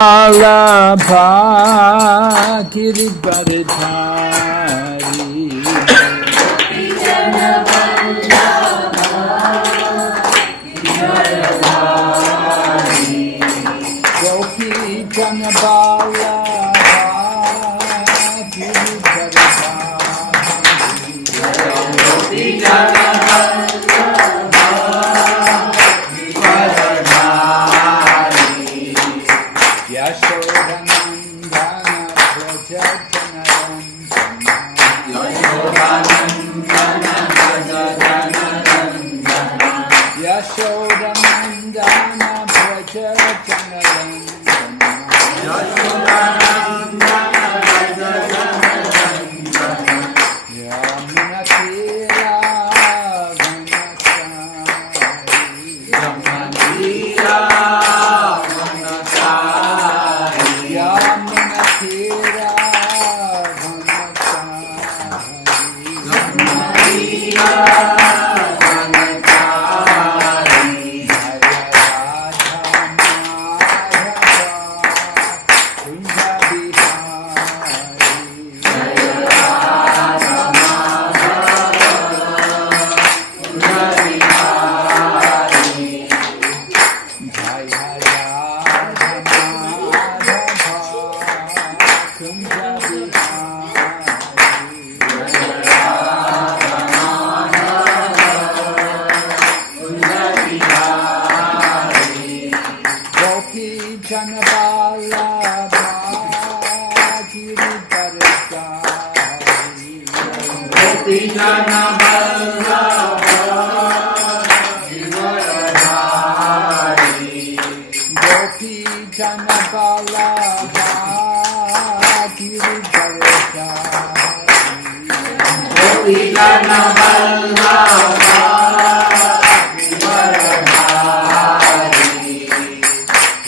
Alabha Giridvaridhari Gopi Janabala Giridvaridhari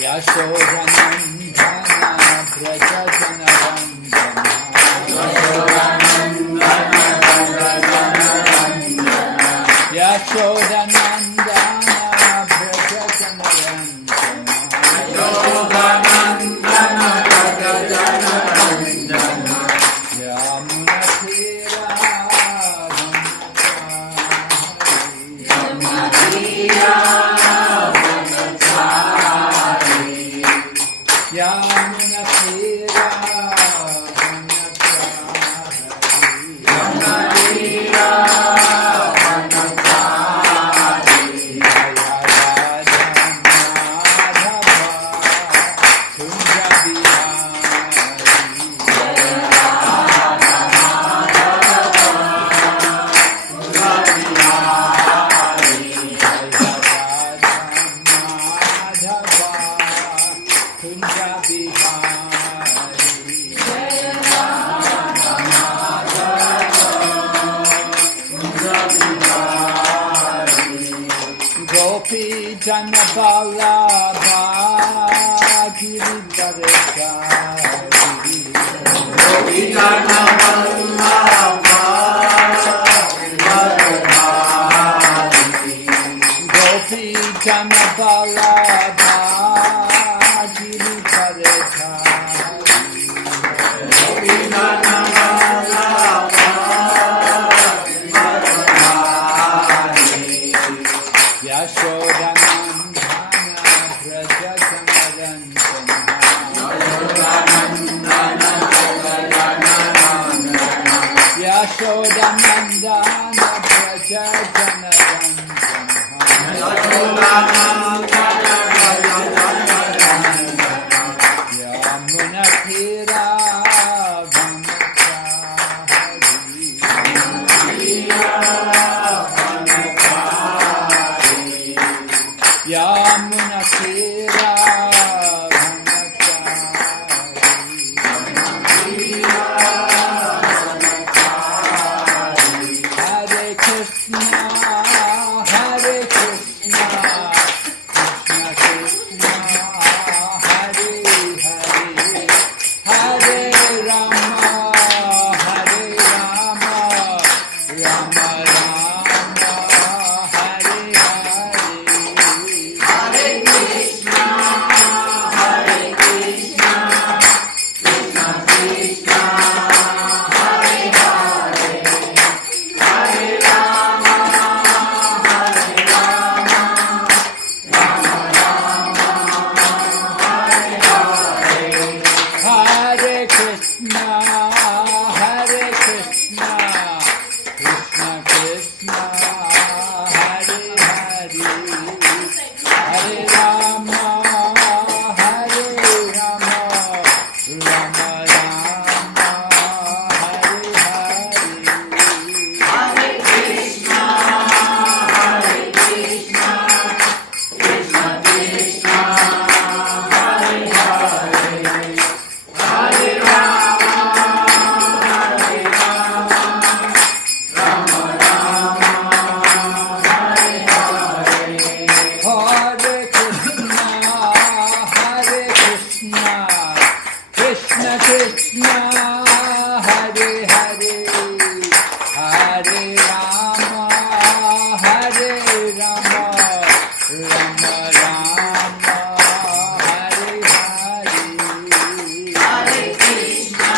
Yashodanandana Praja Yashodanandana Praja Yamunatira Krishna Krishna, Hare Hare, Hare Rama, Hare Rama, Rama Rama, Hare Hare. Hare Krishna,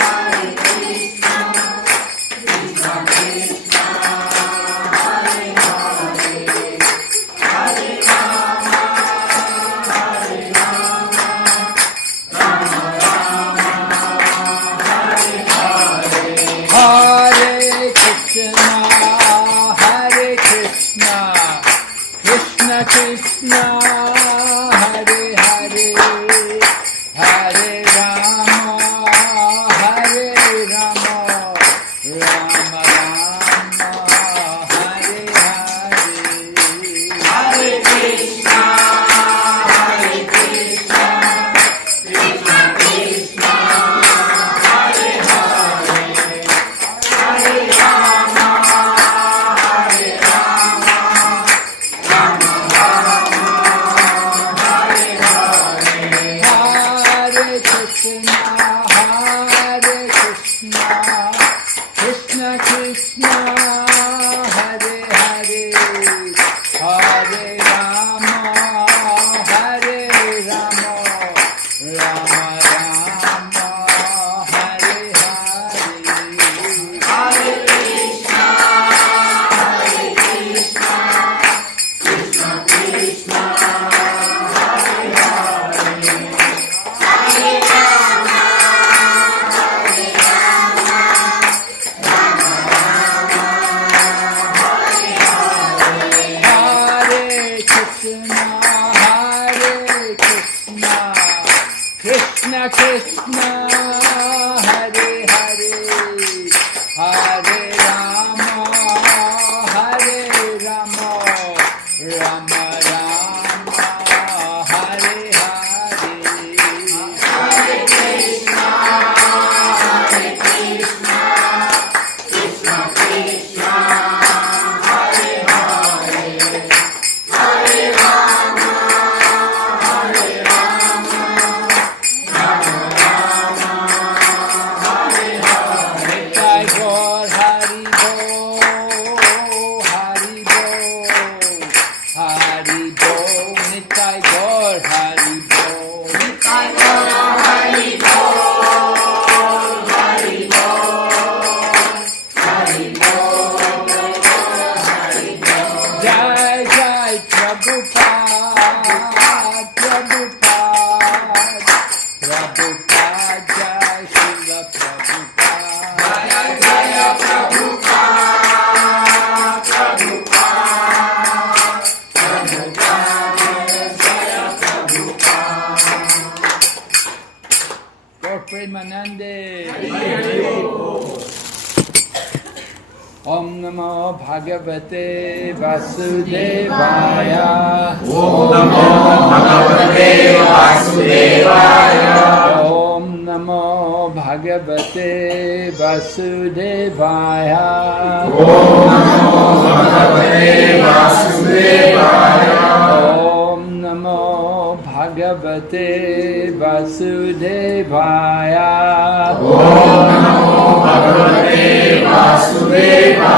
Hare Krishna, Krishna Krishna, Hare Hare, Hare Rama, Hare Rama, Rama Rama, Hare Hare. Hare Krishna, Hare Krishna, Krishna Krishna, Hare Hare, Hare Rama, Hare Rama, Rama Rama, Hare Hare. Hare Krishna, Hare Krishna, Krishna Krishna, Hare Hare, Hare Rama, Hare Rama, Rama Rama, Hare Hare. Hare Krishna, Hare Krishna, Krishna Krishna, Hare Hare, Hare Rama, Hare Rama, Rama Rama, Hare Hare. Hare Krishna, Hare Krishna, Krishna Krishna, Hare Hare, Hare Rama, Hare Rama, Rama Rama, Hare Hare. Hare Krishna, Hare Krishna, Krishna Krishna, Hare Hare, Hare Rama, Hare Rama, Rama Rama, Hare Hare. Hare Krishna, Hare Krishna, Krishna Krishna, Hare Hare, Hare Rama, Hare Rama, Rama Rama, Hare Hare. Jai Gaur Hari Bol, Hari Bol, Hari Bol, Nitai Gaur Hari Bol. Nitai Gaur Hari Bol, Hari Bol, Hari Bol, Hari Bol. Jai Jai Prabhupada, Prabhupada, Prabhupada, Jai Srila Prabhupada. Jaya Jaya Prabhupada, Prabhupada, Prabhupada, Jaya Prabhupada. Gaur Premanande. Hari Bol. Om Namo Bhagavate Vasudevaya. Om Namo Bhagavate Vasudevaya. Om Namo Bhagavate Vasudevaya. Om Namo Bhagavate Vasudevaya. Om Namo Bhagavate Vasudevaya. Om Namo Bhagavate Vasudevaya.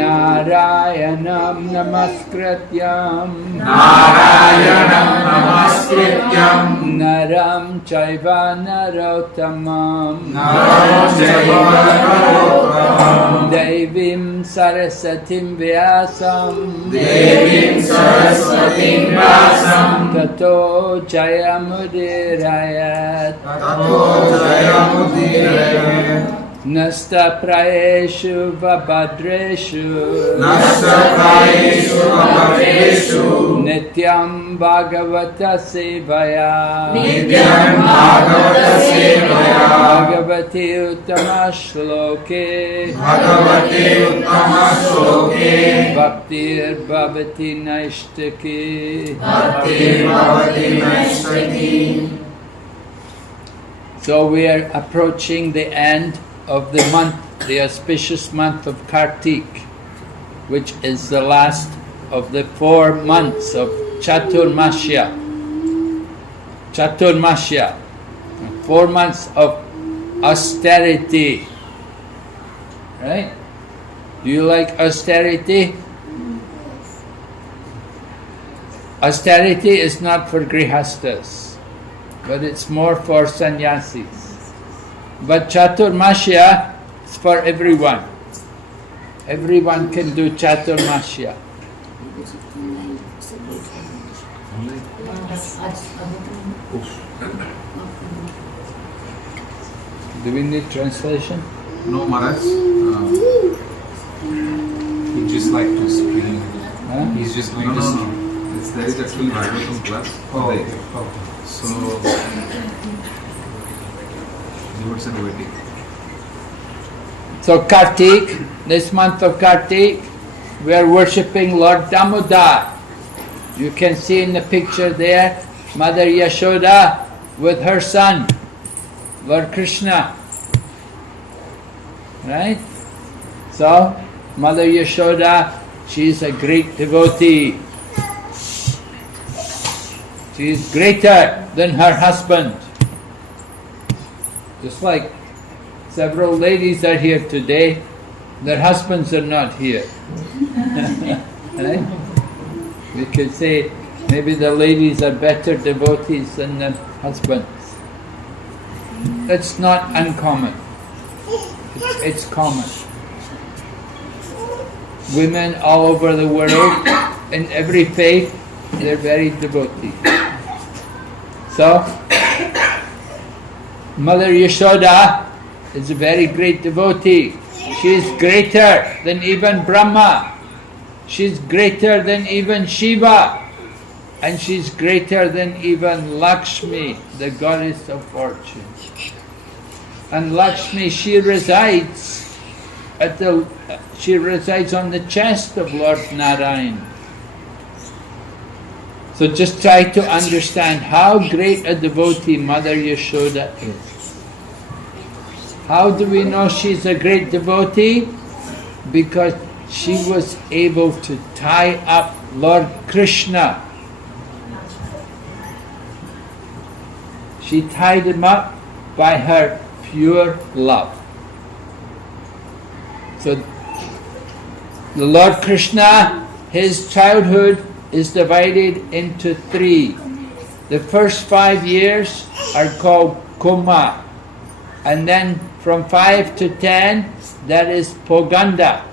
Narayanam Namaskrityam Narayanam Namaskrityam Naram Chaiva Narottamam Naram Chaiva Narottamam Devim Sarasatim Vyasam Devim Saraswatim Vyasam Tato Jayamudirayat Tato Jayamudirayat Nasta Prayeshu Vabhadreshu Nasta Prayeshu Vabhadreshu Nityam Bhagavata Sevaya Nityam Bhagavata Sevaya Bhagavati Uttama Shloke Bhagavate Uttama Shloke Bhaktir Bhavati Naishtaki. Bhakti Bhavati Naishtaki. So we are approaching the end of the month, the auspicious month of Kartik, which is the last of the 4 months of Chaturmasya. Chaturmasya. 4 months of austerity. Right? Do you like austerity? Austerity is not for grihastas, but it's more for sannyasis. But Chaturmasya is for everyone. Everyone can do Chaturmasya. Do we need translation? No, Maharaj. He'd just like to scream. Huh? He's just going to scream. There is actually Bhagavatam class. Okay. So, devotees are waiting. So Kartik, this month of Kartik, we are worshipping Lord Damodar. You can see in the picture there, Mother Yashoda with her son, Lord Krishna. Right? So, Mother Yashoda, she is a great devotee. She is greater than her husband. Just like several ladies are here today, their husbands are not here. Right? We could say maybe the ladies are better devotees than their husbands. That's not uncommon. It's common. Women all over the world, in every faith, they're very devotee. So, Mother Yashoda is a very great devotee. She is greater than even Brahma. She's greater than even Shiva. And she's greater than even Lakshmi, the goddess of fortune. And Lakshmi, she resides on the chest of Lord Narayan. So just try to understand how great a devotee Mother Yashoda is. How do we know she's a great devotee? Because she was able to tie up Lord Krishna. She tied him up by her pure love. So the Lord Krishna, his childhood is divided into 3. The first 5 years are called Kuma, and then from 5 to 10 that is Poganda,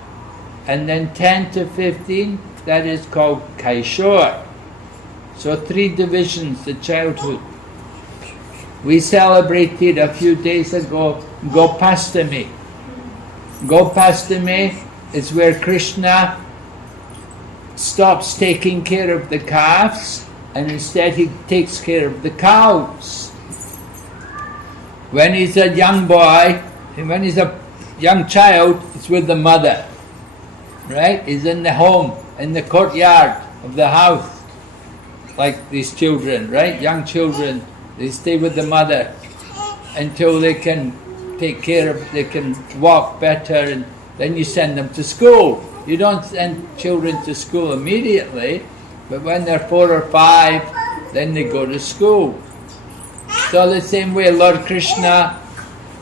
and then 10 to 15 that is called Kaishor. So 3 divisions, the childhood. We celebrated a few days ago Gopastami. Gopastami is where Krishna stops taking care of the calves and instead he takes care of the cows. When he's a young boy, and when he's a young child, it's with the mother. Right? He's in the home, in the courtyard of the house. Like these children, right? Young children, they stay with the mother until they can take care of, they can walk better, and then you send them to school. You don't send children to school immediately, but when they're 4 or 5, then they go to school. So the same way Lord Krishna,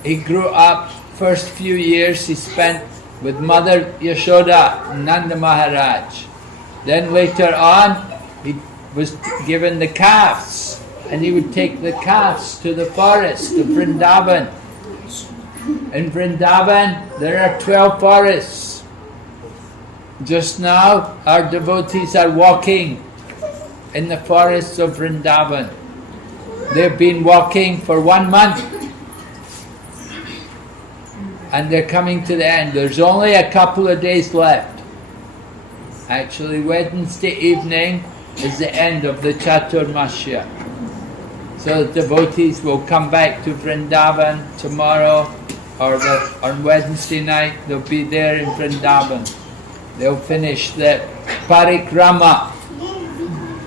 he grew up, first few years he spent with Mother Yashoda, Nanda Maharaj. Then later on, he was given the calves, and he would take the calves to the forest of Vrindavan. In Vrindavan, there are 12 forests. Just now, our devotees are walking in the forests of Vrindavan. They've been walking for 1 month. And they're coming to the end. There's only a couple of days left. Actually, Wednesday evening is the end of the Chaturmasya. So the devotees will come back to Vrindavan tomorrow, or on Wednesday night they'll be there in Vrindavan. They'll finish the parikrama.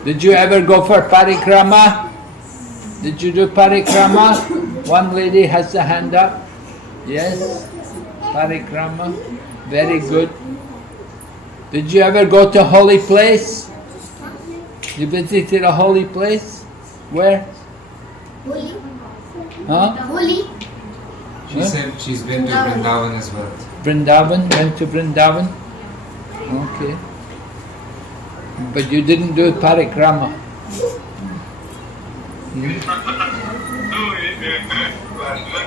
Did you ever go for parikrama? Did you do parikrama? One lady has the hand up. Yes? Parikrama. Very good. Did you ever go to a holy place? You visited a holy place? Where? Huh? Holy. She said she's been to Vrindavan as well. Vrindavan? Went to Vrindavan? Okay. But you didn't do parikrama.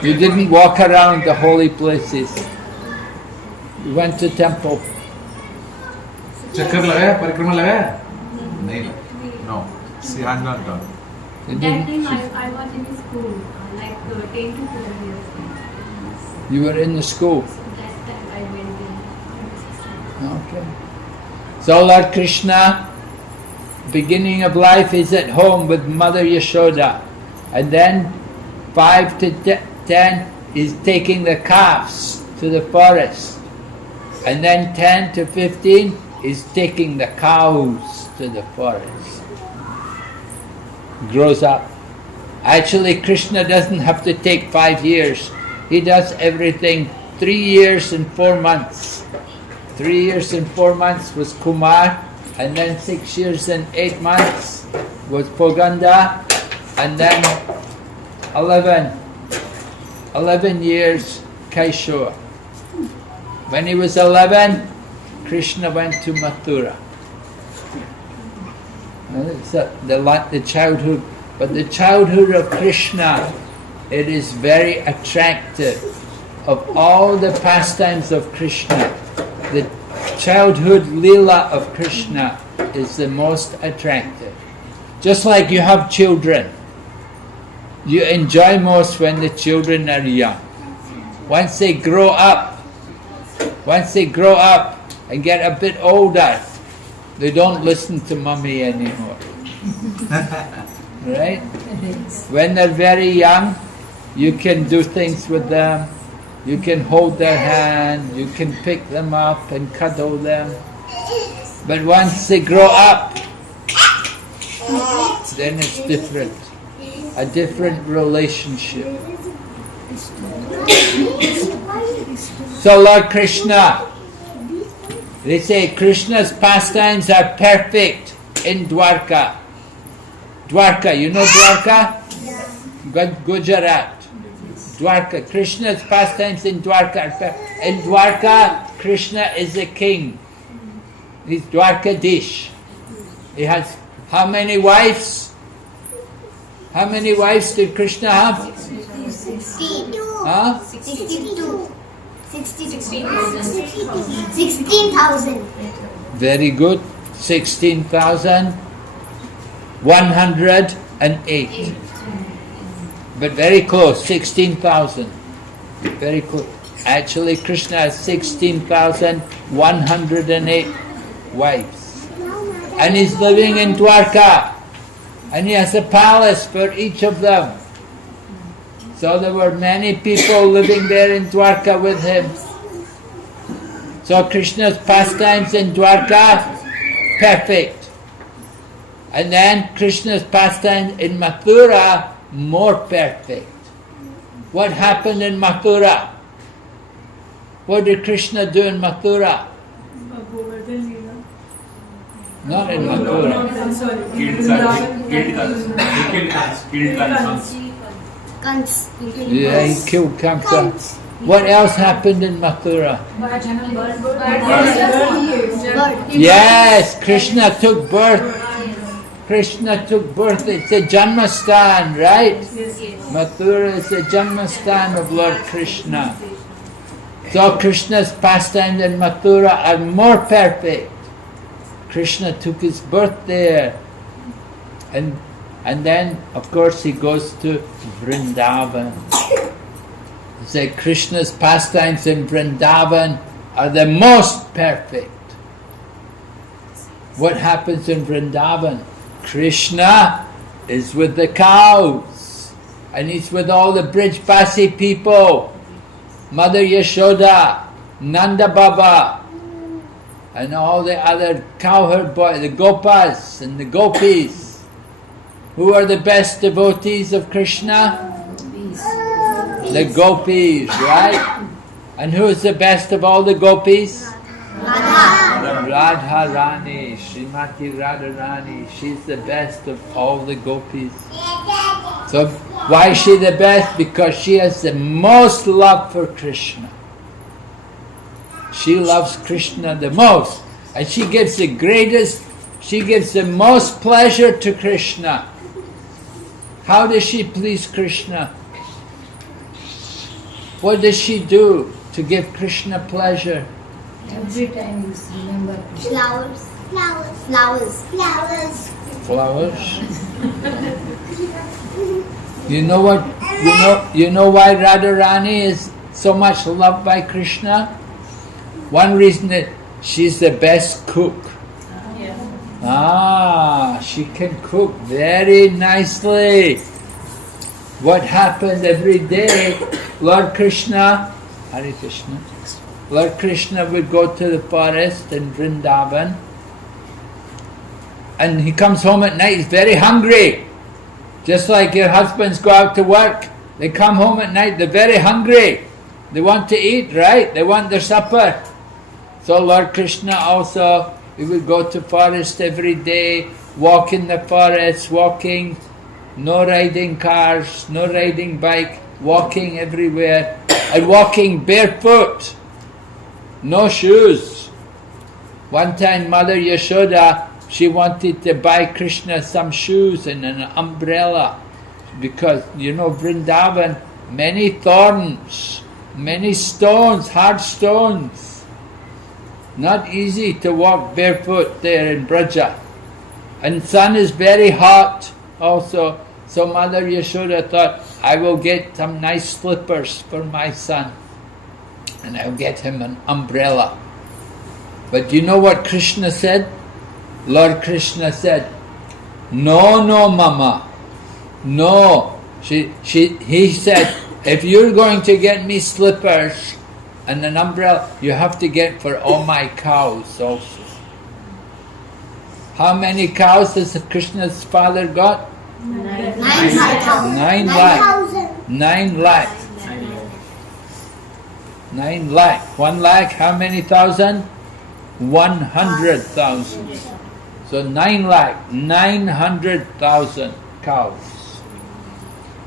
You didn't walk around the holy places. You went to temple. चक्कर लगाया परिक्रमा लगाया नहीं no she has not done You That didn't? time I was in school, like 10 to 12 years. You were in the school. That time I went in. Okay. So Lord Krishna, beginning of life is at home with Mother Yashoda, and then 5 to 10 is taking the calves to the forest, and then 10 to 15 is taking the cows to the forest. Grows up. Actually, Krishna doesn't have to take 5 years. He does everything 3 years and 4 months. 3 years and 4 months was Kumar, and then 6 years and 8 months was Poganda, and then 11 years Kaishore. When he was 11, Krishna went to Mathura. So the childhood, but the childhood of Krishna, it is very attractive. Of all the pastimes of Krishna, the childhood Leela of Krishna is the most attractive. Just like you have children, you enjoy most when the children are young. Once they grow up and get a bit older, they don't listen to mommy anymore. Right? When they're very young, you can do things with them. You can hold their hand, you can pick them up and cuddle them. But once they grow up, then it's different. A different relationship. So Lord Krishna, they say Krishna's pastimes are perfect in Dwarka. Dwarka, you know Dwarka? Gujarat. Dwarka, Krishna's pastimes in Dwarka. In Dwarka, Krishna is the king. He's Dwarkadish. He has how many wives? How many wives did Krishna have? 16. Huh? 62. 16,000. Very good. 16,108. But very close, 16,000. Very close. Actually, Krishna has 16,108 wives. And he's living in Dwarka. And he has a palace for each of them. So there were many people living there in Dwarka with him. So Krishna's pastimes in Dwarka, perfect. And then Krishna's pastimes in Mathura, more perfect. What happened in Mathura? What did Krishna do in Mathura? Not in Mathura. Yeah, he killed Kamsa. What else happened in Mathura? Yes, Krishna took birth. Krishna took birth. It's a Janmastan, right? Mathura is the Janmastan of Lord Krishna. So Krishna's pastimes in Mathura are more perfect. Krishna took his birth there. And then, of course, he goes to Vrindavan. Say Krishna's pastimes in Vrindavan are the most perfect. What happens in Vrindavan? Krishna is with the cows, and he's with all the Brijbasi people, Mother Yashoda, Nanda Baba, and all the other cowherd boys, the Gopas and the Gopis. Who are the best devotees of Krishna? The Gopis, right? And who is the best of all the Gopis? Radha. Radharani, Srimati Radharani, she's the best of all the gopis. So why is she the best? Because she has the most love for Krishna. She loves Krishna the most. And she gives the greatest, she gives the most pleasure to Krishna. How does she please Krishna? What does she do to give Krishna pleasure? Every time you remember Flowers. Flowers. Flowers. Flowers. Flowers. You know what? You know why Radharani is so much loved by Krishna? One reason that she's the best cook. She can cook very nicely. What happened every day? Lord Krishna, Hare Krishna, Lord Krishna would go to the forest in Vrindavan, and he comes home at night, he's very hungry. Just like your husbands go out to work, they come home at night, they're very hungry. They want to eat, right? They want their supper. So Lord Krishna also, he would go to forest every day, walk in the forest, walking, no riding cars, no riding bike, walking everywhere, and walking barefoot, no shoes. One time Mother Yashoda, she wanted to buy Krishna some shoes and an umbrella, because you know Vrindavan, many thorns, many stones, hard stones. Not easy to walk barefoot there in Braja. And sun is very hot also. So Mother Yashoda thought, I will get some nice slippers for my son. And I'll get him an umbrella. But you know what Krishna said? Lord Krishna said, no, no, Mama. No. He said, if you're going to get me slippers and an umbrella, you have to get for all my cows also. How many cows does Krishna's father got? 9,000. 9 lakh. 9 lakh. 9 lakh. 1 lakh, how many thousand? 100,000. So 9 lakh, 900,000 cows.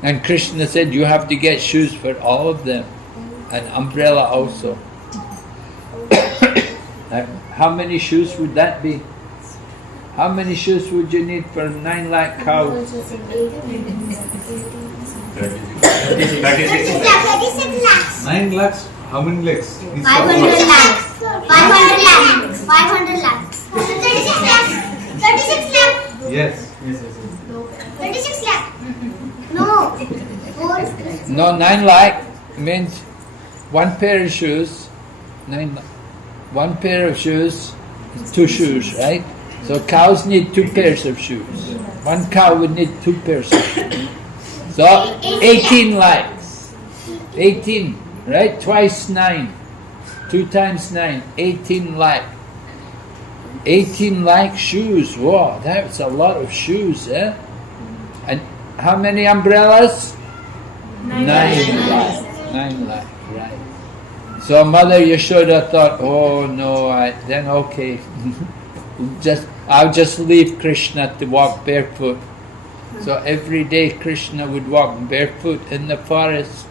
And Krishna said, you have to get shoes for all of them. An umbrella also. How many shoes would that be? How many shoes would you need for 9 lakh cows? 36 lakhs. 9 lakhs? How many lakhs? 500 lakhs. 500 lakhs. 500 lakhs. 36 lakhs. 36 lakhs. Yes. 36 lakhs. No. 4. No, 9 lakh means one pair of shoes. 1 pair of shoes is 2 shoes, right? So cows need 2 pairs of shoes. 1 cow would need 2 pairs of shoes. So 18 lakhs. 18, right? Twice 9. 2 times 9. 18 lakh. 18 lakh shoes. Wow, that's a lot of shoes, eh? And how many umbrellas? 9 lakh. 9 lakh, right. So Mother Yashoda thought, oh no, then okay. I'll just leave Krishna to walk barefoot. So every day Krishna would walk barefoot in the forest,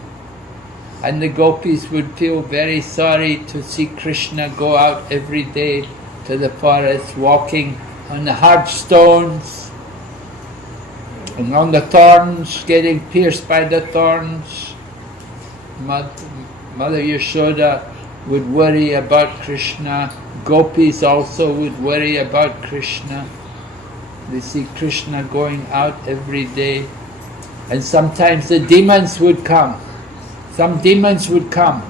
and the gopis would feel very sorry to see Krishna go out every day to the forest, walking on the hard stones and on the thorns, getting pierced by the thorns. Mother Yashoda would worry about Krishna. Gopis also would worry about Krishna. They see Krishna going out every day. And sometimes the demons would come. Some demons would come.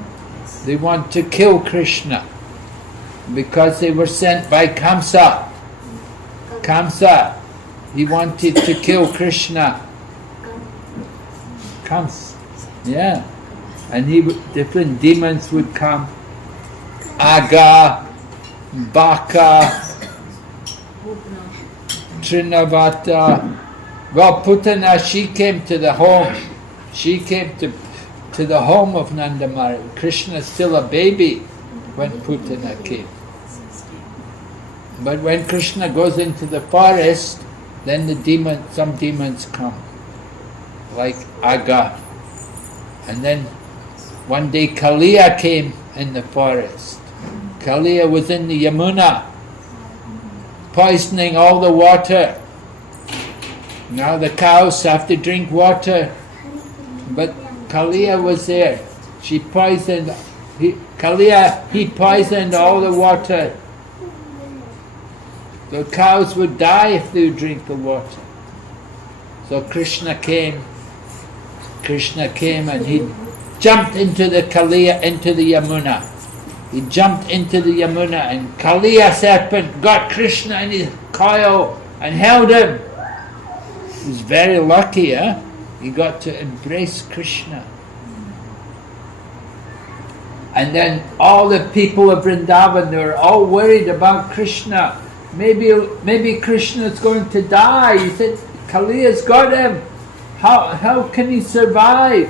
They want to kill Krishna because they were sent by Kamsa. Kamsa, he wanted to kill Krishna. Kamsa, yeah. And different demons would come. Aga, Baka, Trinavata. Well, Putana, she came to the home. She came to the home of Nanda Maharaj. Krishna is still a baby when Putana came. But when Krishna goes into the forest, then some demons come, like Aga. And then one day Kaliya came in the forest. Kaliya was in the Yamuna, poisoning all the water. Now the cows have to drink water, but Kaliya was there. He poisoned all the water. The cows would die if they would drink the water. So Krishna came and he jumped into the Kaliya, into the Yamuna. He jumped into the Yamuna and Kaliya serpent got Krishna in his coil and held him. He was very lucky, huh? He got to embrace Krishna. And then all the people of Vrindavan, they were all worried about Krishna. Maybe Krishna is going to die. He said, Kaliya's got him. How can he survive?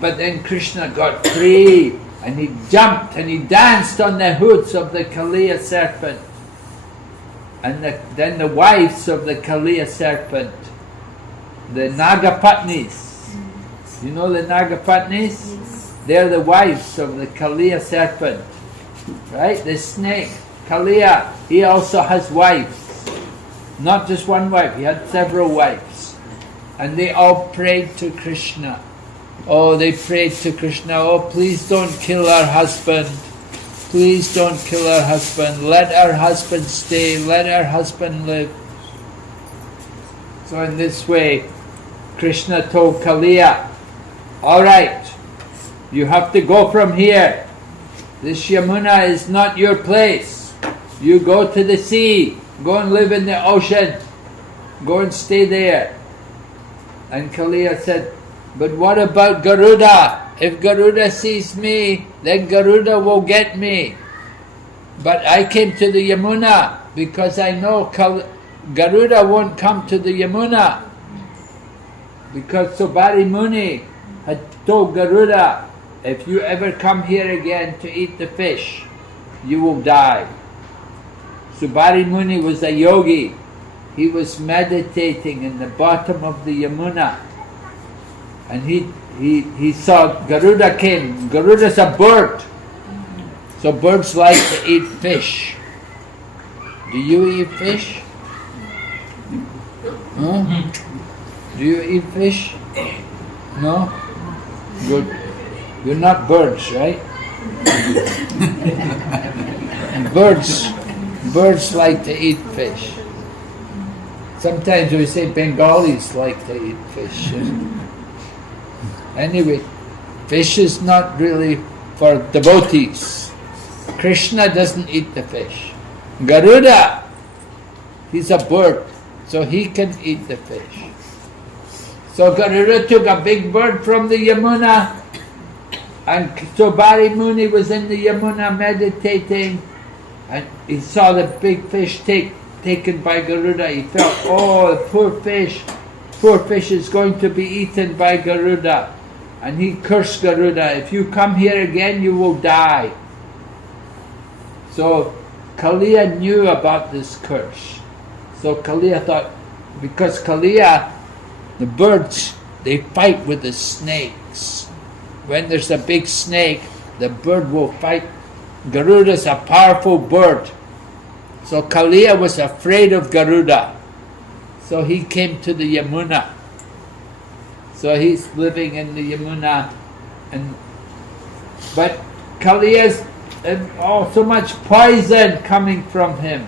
But then Krishna got free and he jumped and he danced on the hoods of the Kaliya serpent. And then the wives of the Kaliya serpent, the Nagapatnis. You know the Nagapatnis? They're the wives of the Kaliya serpent. Right? The snake. Kaliya, he also has wives. Not just one wife, he had several wives. And they all prayed to Krishna. Oh, they prayed to Krishna, oh, please don't kill our husband. Please don't kill our husband. Let our husband stay. Let our husband live. So in this way, Krishna told Kaliya, all right, you have to go from here. This Yamuna is not your place. You go to the sea. Go and live in the ocean. Go and stay there. And Kaliya said, but what about Garuda? If Garuda sees me, then Garuda will get me. But I came to the Yamuna because I know Garuda won't come to the Yamuna. Because Subari Muni had told Garuda, if you ever come here again to eat the fish, you will die. Subari Muni was a yogi. He was meditating in the bottom of the Yamuna. And he saw Garuda came. Garuda's a bird. So birds like to eat fish. Do you eat fish? Huh? Do you eat fish? No? Good. You're not birds, right? Birds like to eat fish. Sometimes we say Bengalis like to eat fish. Anyway, fish is not really for devotees. Krishna doesn't eat the fish. Garuda, he's a bird, so he can eat the fish. So Garuda took a big bird from the Yamuna, and Subari Muni was in the Yamuna meditating, and he saw the big fish taken by Garuda. He felt, oh, the poor fish is going to be eaten by Garuda. And he cursed Garuda, if you come here again, you will die. So Kaliya knew about this curse. So Kaliya thought, because Kaliya, the birds, they fight with the snakes. When there's a big snake, the bird will fight. Garuda's a powerful bird. So Kaliya was afraid of Garuda. So he came to the Yamuna. So he's living in the Yamuna. But Kaliya's so much poison coming from him.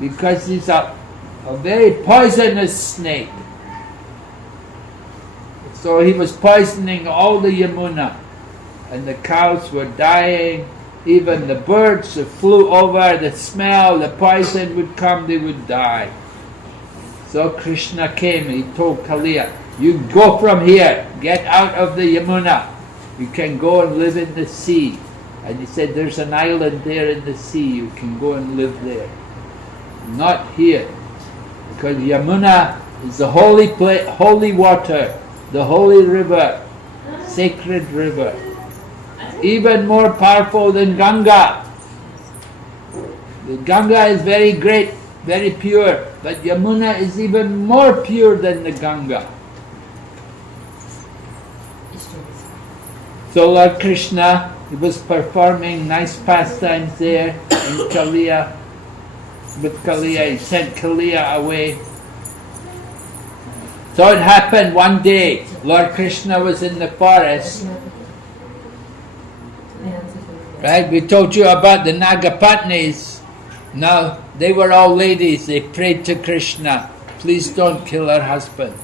Because he's a very poisonous snake. So he was poisoning all the Yamuna. And the cows were dying. Even the birds that flew over, the smell, the poison would come, they would die. So Krishna came, he told Kaliya, you go from here, get out of the Yamuna. You can go and live in the sea. And he said, there's an island there in the sea, you can go and live there. Not here. Because Yamuna is the holy water, the holy river, sacred river. Even more powerful than Ganga. The Ganga is very great, very pure, but Yamuna is even more pure than the Ganga. So Lord Krishna, he was performing nice pastimes there in Kaliya. With Kaliya, he sent Kaliya away. So it happened one day, Lord Krishna was in the forest. Right, we told you about the Nagapatnis. Now, they were all ladies, they prayed to Krishna, please don't kill her husband.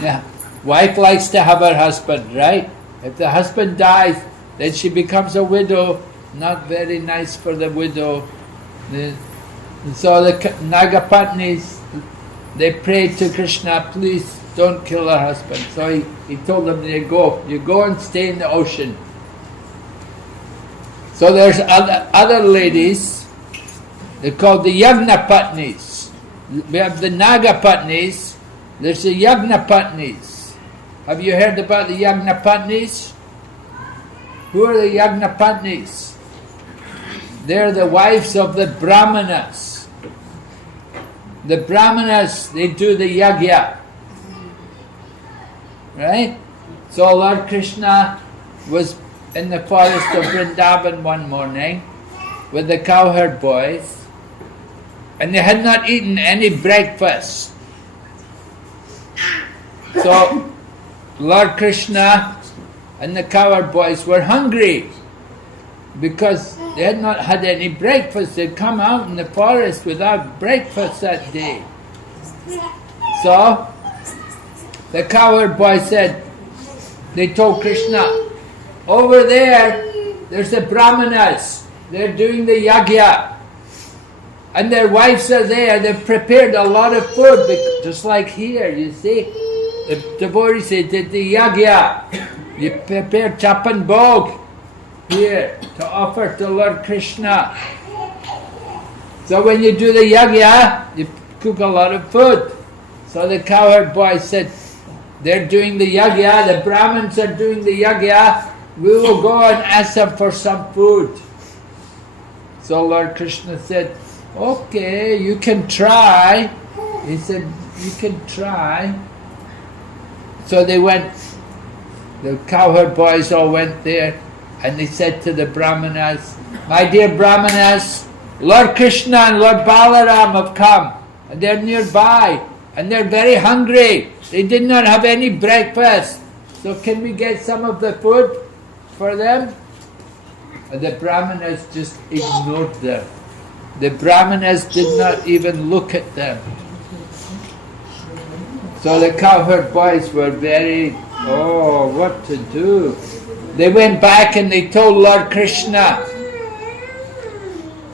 Yeah, wife likes to have her husband, right? If the husband dies, then she becomes a widow, not very nice for the widow. So the Nagapatnis, they prayed to Krishna, please don't kill her husband. So he told them, you go and stay in the ocean. So there's other ladies, they're called the Yagnapatnis. We have the Nagapatnis, there's the Yagnapatnis. Have you heard about the Yagnapatnis? Who are the Yagnapatnis? They're the wives of the Brahmanas. The Brahmanas, they do the yagya. Right? So Lord Krishna was in the forest of Vrindavan one morning with the cowherd boys, and they had not eaten any breakfast. So Lord Krishna and the cowherd boys were hungry because they had not had any breakfast. They'd come out in the forest without breakfast that day. So the cowherd boy said, they told Krishna, over there's the Brahmanas, they're doing the yagya. And their wives are there, they've prepared a lot of food, just like here, you see. The devotees did the yagya. You prepare chapan bhog here to offer to Lord Krishna. So when you do the yagya, you cook a lot of food. So the cowherd boy said, they're doing the yagya, the Brahmins are doing the yagya, we will go and ask them for some food. So Lord Krishna said, okay, you can try. He said, you can try. So they went, the cowherd boys all went there, and they said to the Brahmanas, my dear Brahmanas, Lord Krishna and Lord Balaram have come, and they're nearby, and they're very hungry. They did not have any breakfast. So can we get some of the food for them? And the Brahmanas just ignored them. The Brahmanas did not even look at them. So the cowherd boys were very, what to do? They went back and they told Lord Krishna.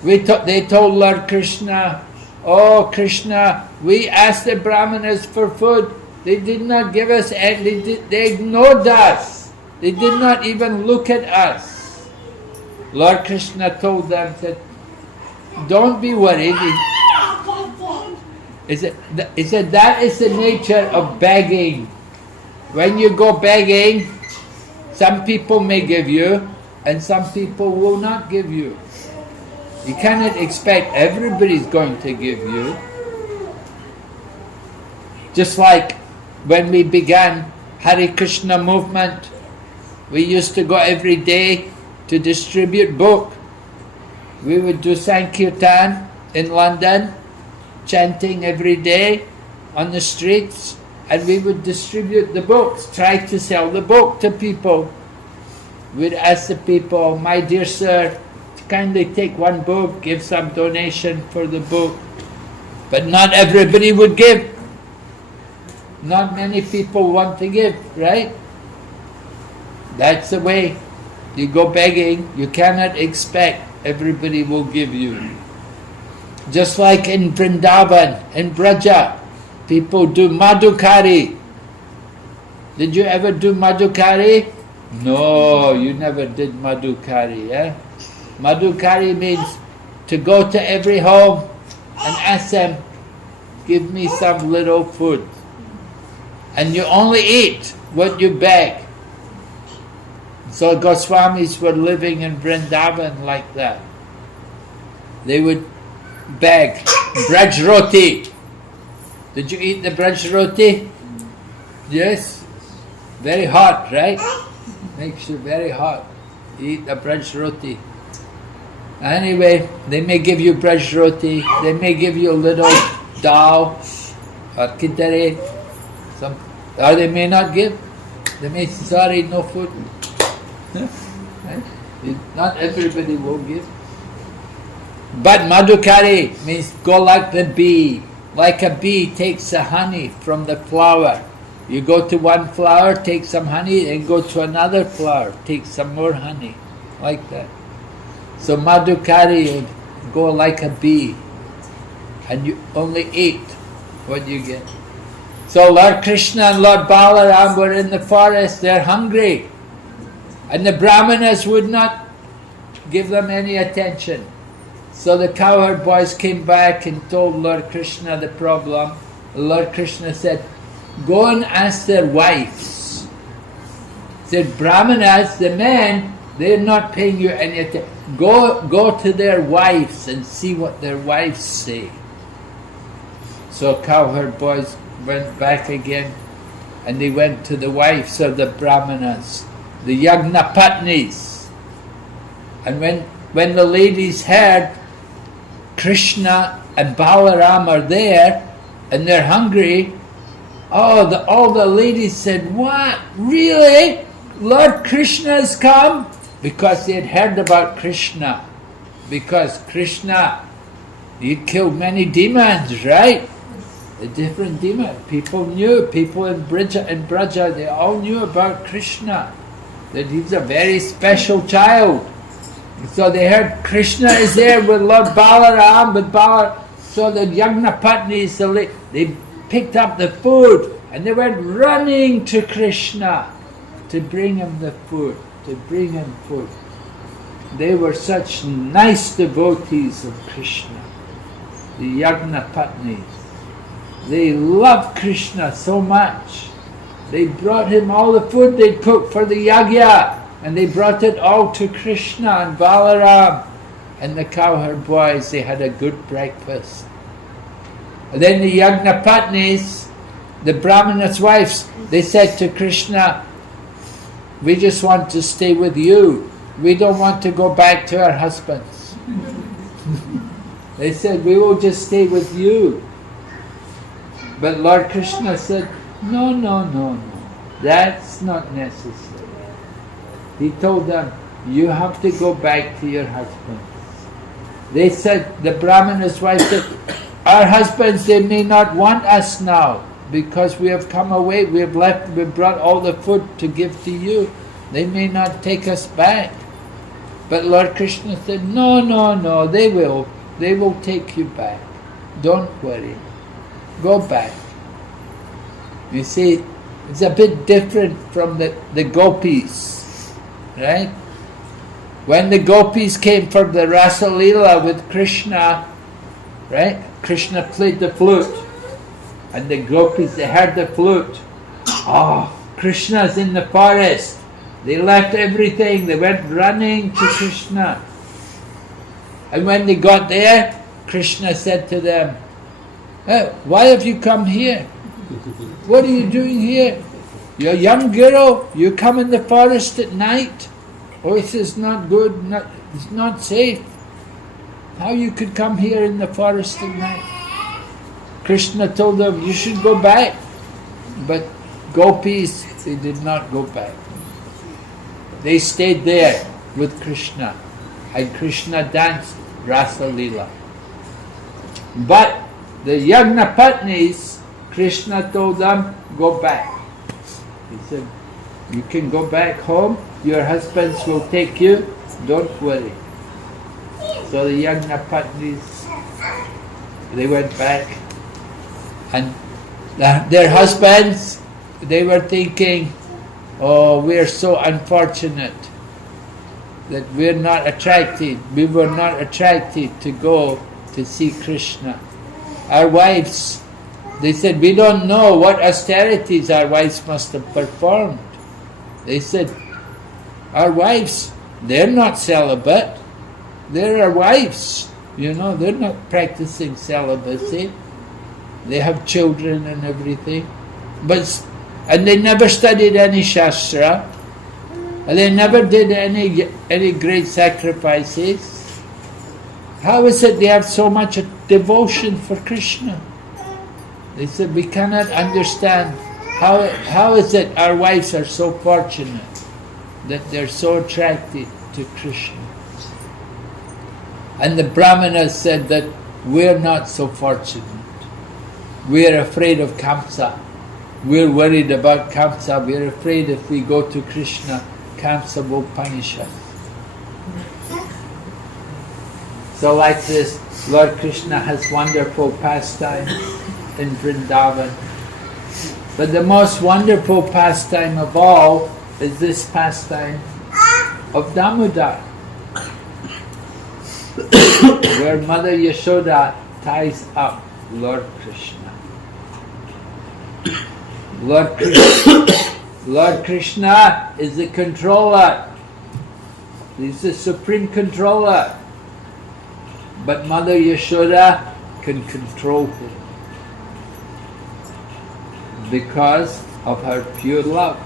They told Lord Krishna, oh Krishna, we asked the Brahmanas for food. They did not give us any, they ignored us. They did not even look at us. Lord Krishna told them, said, don't be worried. He said, that is the nature of begging. When you go begging, some people may give you, and some people will not give you. You cannot expect everybody's going to give you. Just like when we began Hare Krishna movement, we used to go every day to distribute book. We would do Sankirtan in London, chanting every day on the streets, and we would distribute the books, try to sell the book to people. We'd ask the people, my dear sir, kindly take one book, give some donation for the book. But not everybody would give. Not many people want to give, right? That's the way. You go begging, you cannot expect everybody will give you. Just like in Vrindavan, in Braja, people do madhukari. Did you ever do madhukari? No, you never did madhukari. Eh? Madhukari means to go to every home and ask them, give me some little food. And you only eat what you beg. So Goswamis were living in Vrindavan like that. They would bag, braj roti. Did you eat the braj roti? Yes? Very hot, right? Makes you very hot. You eat the braj roti. Anyway, they may give you braj roti, they may give you a little dal or kitare, or they may not give. They may say, sorry, no food. Right? Not everybody will give. But madhukari means go like the bee. Like a bee takes the honey from the flower. You go to one flower, take some honey, and go to another flower, take some more honey. Like that. So madhukari, you go like a bee, and you only eat what you get. So Lord Krishna and Lord Balaram were in the forest, they're hungry. And the Brahmanas would not give them any attention. So the cowherd boys came back and told Lord Krishna the problem. Lord Krishna said, go and ask their wives. He said, Brahmanas, the men, they're not paying you any attention. Go to their wives and see what their wives say. So cowherd boys went back again, and they went to the wives of the Brahmanas, the Yagnapatnis. And when the ladies heard Krishna and Balaram are there and they're hungry, all the ladies said, what? Really? Lord Krishna has come? Because they had heard about Krishna. Because Krishna, he killed many demons, right? The different demons. People knew, people in Braja, they all knew about Krishna. That he's a very special child. So they heard Krishna is there with Lord Balaram, so the Yagnapatnis, they picked up the food and they went running to Krishna to bring him the food, to bring him food. They were such nice devotees of Krishna, the Yagnapatnis. They loved Krishna so much. They brought him all the food they cooked for the yagya, and they brought it all to Krishna and Balaram. And the cowherd boys, they had a good breakfast. And then the Yagnapatnis, the Brahmana's wives, they said to Krishna, we just want to stay with you. We don't want to go back to our husbands. They said, we will just stay with you. But Lord Krishna said, no, that's not necessary. He told them, you have to go back to your husbands. They said, the Brahmana's wife said, our husbands, they may not want us now because we have come away, we have left, we brought all the food to give to you. They may not take us back. But Lord Krishna said, no, they will take you back. Don't worry. Go back. You see, it's a bit different from the gopis, right? When the gopis came for the Rasa Leela with Krishna, right? Krishna played the flute, and the gopis, they heard the flute. Oh, Krishna's in the forest. They left everything, they went running to Krishna. And when they got there, Krishna said to them, hey, why have you come here? What are you doing here? You're a young girl, you come in the forest at night. Oh, this is not good, it's not safe. How you could come here in the forest at night? Krishna told them, you should go back. But gopis, they did not go back. They stayed there with Krishna. And Krishna danced Rasa Leela. But the Yagnapatnis, Krishna told them, go back. He said, you can go back home, your husbands will take you, don't worry. So the Yagnapatnis, they went back, and their husbands, they were thinking, oh, we're so unfortunate that we were not attracted to go to see Krishna. Our wives, they said, we don't know what austerities our wives must have performed. They said, our wives, they're not celibate. They're our wives. You know, they're not practicing celibacy. They have children and everything. And they never studied any Shastra. And they never did any great sacrifices. How is it they have so much devotion for Krishna? They said, we cannot understand. How is it our wives are so fortunate that they're so attracted to Krishna? And the Brahmanas said that we're not so fortunate. We're afraid of Kamsa. We're worried about Kamsa. We're afraid if we go to Krishna, Kamsa will punish us. So like this, Lord Krishna has wonderful pastimes in Vrindavan. But the most wonderful pastime of all is this pastime of Damodar, where Mother Yashoda ties up Lord Krishna. Lord Krishna is the controller. He's the supreme controller. But Mother Yashoda can control him because of her pure love.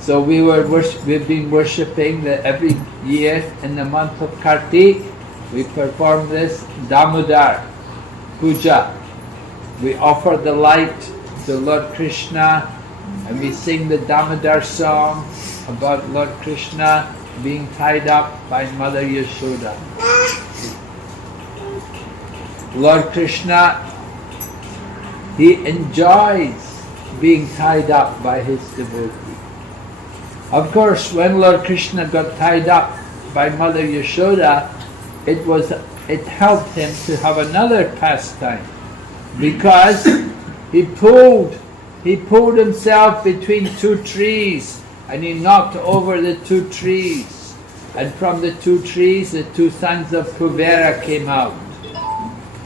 So we've been worshipping that every year in the month of Kartik, we perform this Damodar Puja. We offer the light to Lord Krishna and we sing the Damodar song about Lord Krishna being tied up by Mother Yashoda. Lord Krishna, he enjoys being tied up by his devotee. Of course, when Lord Krishna got tied up by Mother Yashoda, it helped him to have another pastime, because he pulled himself between two trees and he knocked over the two trees, and from the two trees the two sons of Kuvera came out.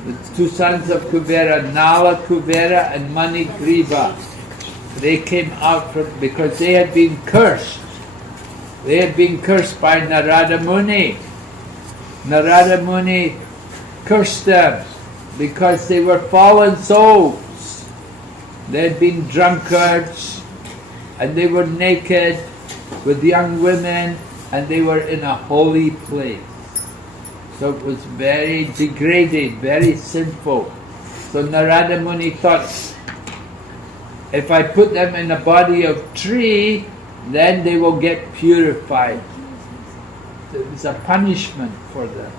The two sons of Kuvera, Nala Kuvera and Mani Griva. They came out because they had been cursed. They had been cursed by Narada Muni. Narada Muni cursed them because they were fallen souls. They had been drunkards and they were naked with young women and they were in a holy place. So it was very degraded, very sinful. So Narada Muni thought, if I put them in a body of tree, then they will get purified. It was a punishment for them.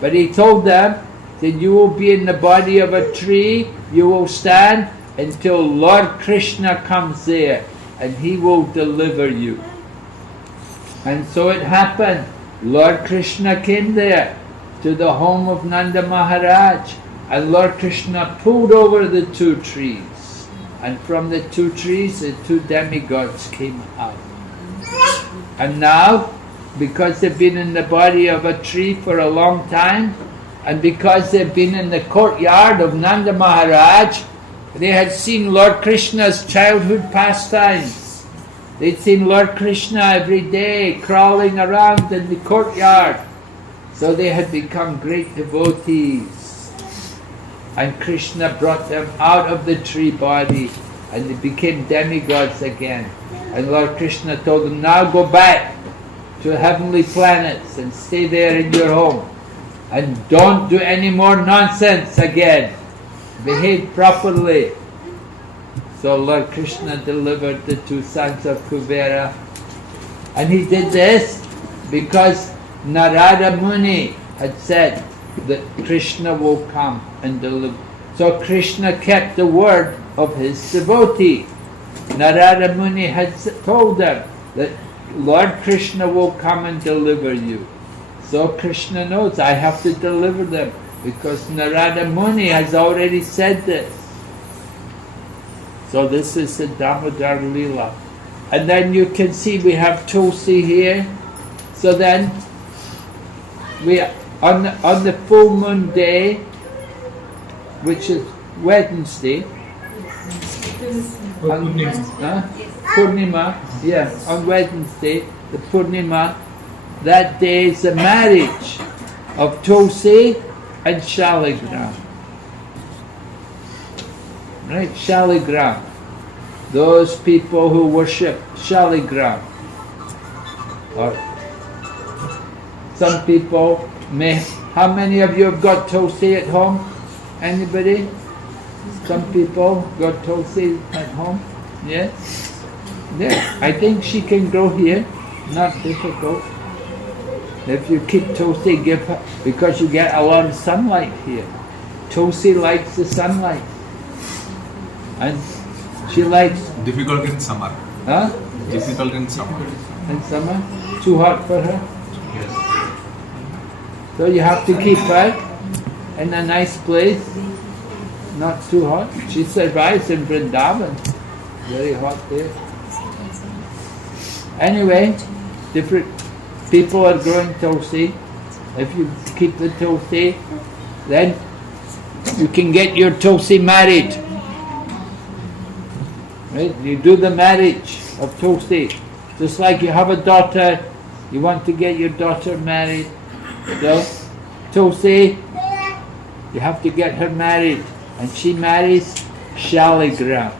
But he told them that you will be in the body of a tree, you will stand until Lord Krishna comes there and he will deliver you. And so it happened. Lord Krishna came there to the home of Nanda Maharaj, and Lord Krishna pulled over the two trees. And from the two trees, the two demigods came out. And now, because they've been in the body of a tree for a long time, and because they've been in the courtyard of Nanda Maharaj, they had seen Lord Krishna's childhood pastimes. They'd seen Lord Krishna every day crawling around in the courtyard. So they had become great devotees. And Krishna brought them out of the tree body and they became demigods again. And Lord Krishna told them, now go back to heavenly planets and stay there in your home. And don't do any more nonsense again. Behave properly. So Lord Krishna delivered the two sons of Kuvera. And he did this because Narada Muni had said that Krishna will come and deliver. So Krishna kept the word of his devotee. Narada Muni had told them that Lord Krishna will come and deliver you. So Krishna knows, I have to deliver them because Narada Muni has already said this. So this is the Damodar Leela. And then you can see we have Tulsi here. So then we on the full moon day, which is Wednesday, Purnima, on Wednesday, the Purnima, that day is the marriage of Tulsi and Shaligram. Right, Shaligram. Those people who worship Shaligram. Or some people may. How many of you have got Tulsi at home? Anybody? Some people got Tulsi at home? Yes? Yeah, I think she can grow here. Not difficult. If you keep Tulsi, give her, because you get a lot of sunlight here. Tulsi likes the sunlight. And she likes... Difficult in summer. Huh? Difficult in summer. In summer? Too hot for her? Yes. So you have to keep her in a nice place. Not too hot. She survives in Vrindavan. Very hot there. Anyway, different people are growing Tulsi. If you keep the Tulsi, then you can get your Tulsi married. Right? You do the marriage of Tulsi. Just like you have a daughter, you want to get your daughter married. So, Tulsi, you have to get her married. And she marries Shaligram.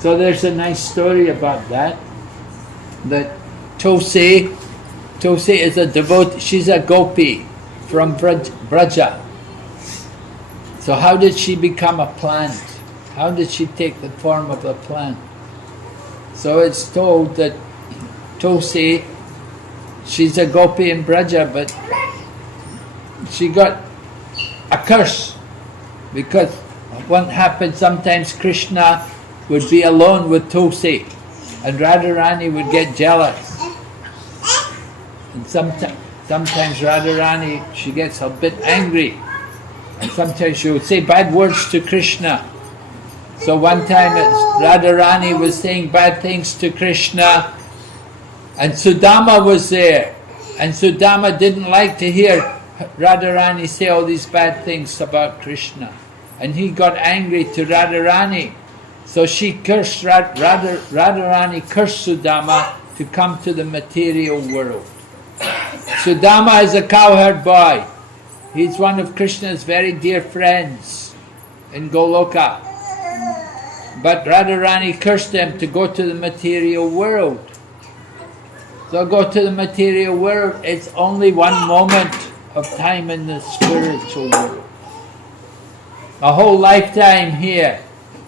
So there's a nice story about that. That Tulsi is a devotee, she's a gopi from Braja. So how did she become a plant? How did she take the form of a plant? So it's told that Tulsi, she's a gopi in Braja, but she got a curse, because what happened, sometimes Krishna would be alone with Tulsi and Radharani would get jealous, and sometimes Radharani, she gets a bit angry, and sometimes she would say bad words to Krishna. So one time Radharani was saying bad things to Krishna, and Sudama was there, and Sudama didn't like to hear Radharani say all these bad things about Krishna, and he got angry to Radharani. So she cursed, Radharani cursed Sudama to come to the material world. Sudama is a cowherd boy. He's one of Krishna's very dear friends in Goloka. But Radharani cursed him to go to the material world. So go to the material world, it's only one moment of time in the spiritual world. A whole lifetime here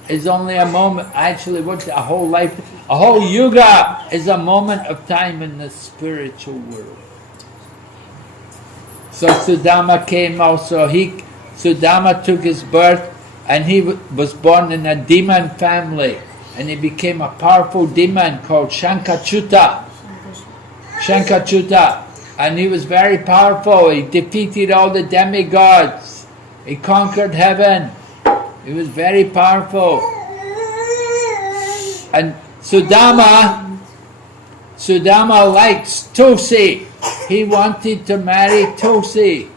is only a moment. Actually, what's a whole life? A whole yuga is a moment of time in the spiritual world. So Sudama came also. Sudama took his birth, and he was born in a demon family, and he became a powerful demon called Shankachuta. Shankachuta. And he was very powerful. He defeated all the demigods. He conquered heaven. He was very powerful. And Sudama likes Tulsi. He wanted to marry Tulsi.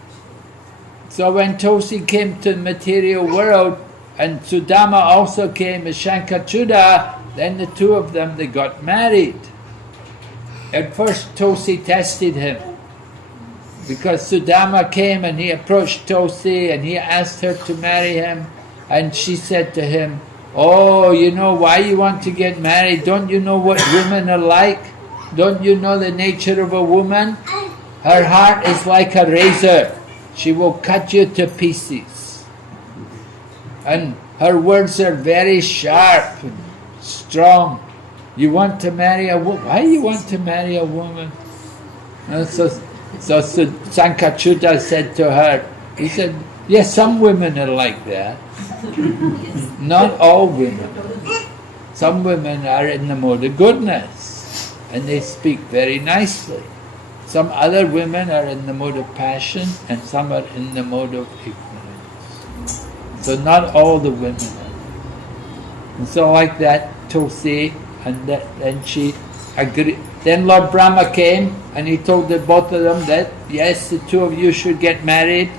So when Tulsi came to the material world, and Sudama also came as Shankachuta, then the two of them, they got married. At first Tulsi tested him, because Sudama came and he approached Tulsi and he asked her to marry him, and she said to him, "Oh, you know why you want to get married? Don't you know what women are like? Don't you know the nature of a woman? Her heart is like a razor. She will cut you to pieces. And her words are very sharp and strong. You want to marry a woman? Why do you want to marry a woman?" And so Sankachuta said to her, he said, "Yes, some women are like that. Not all women. Some women are in the mode of goodness, and they speak very nicely. Some other women are in the mode of passion, and some are in the mode of ignorance. So not all the women are." And so like that, Tulsi, and then she agreed. Then Lord Brahma came, and he told both of them that, yes, the two of you should get married.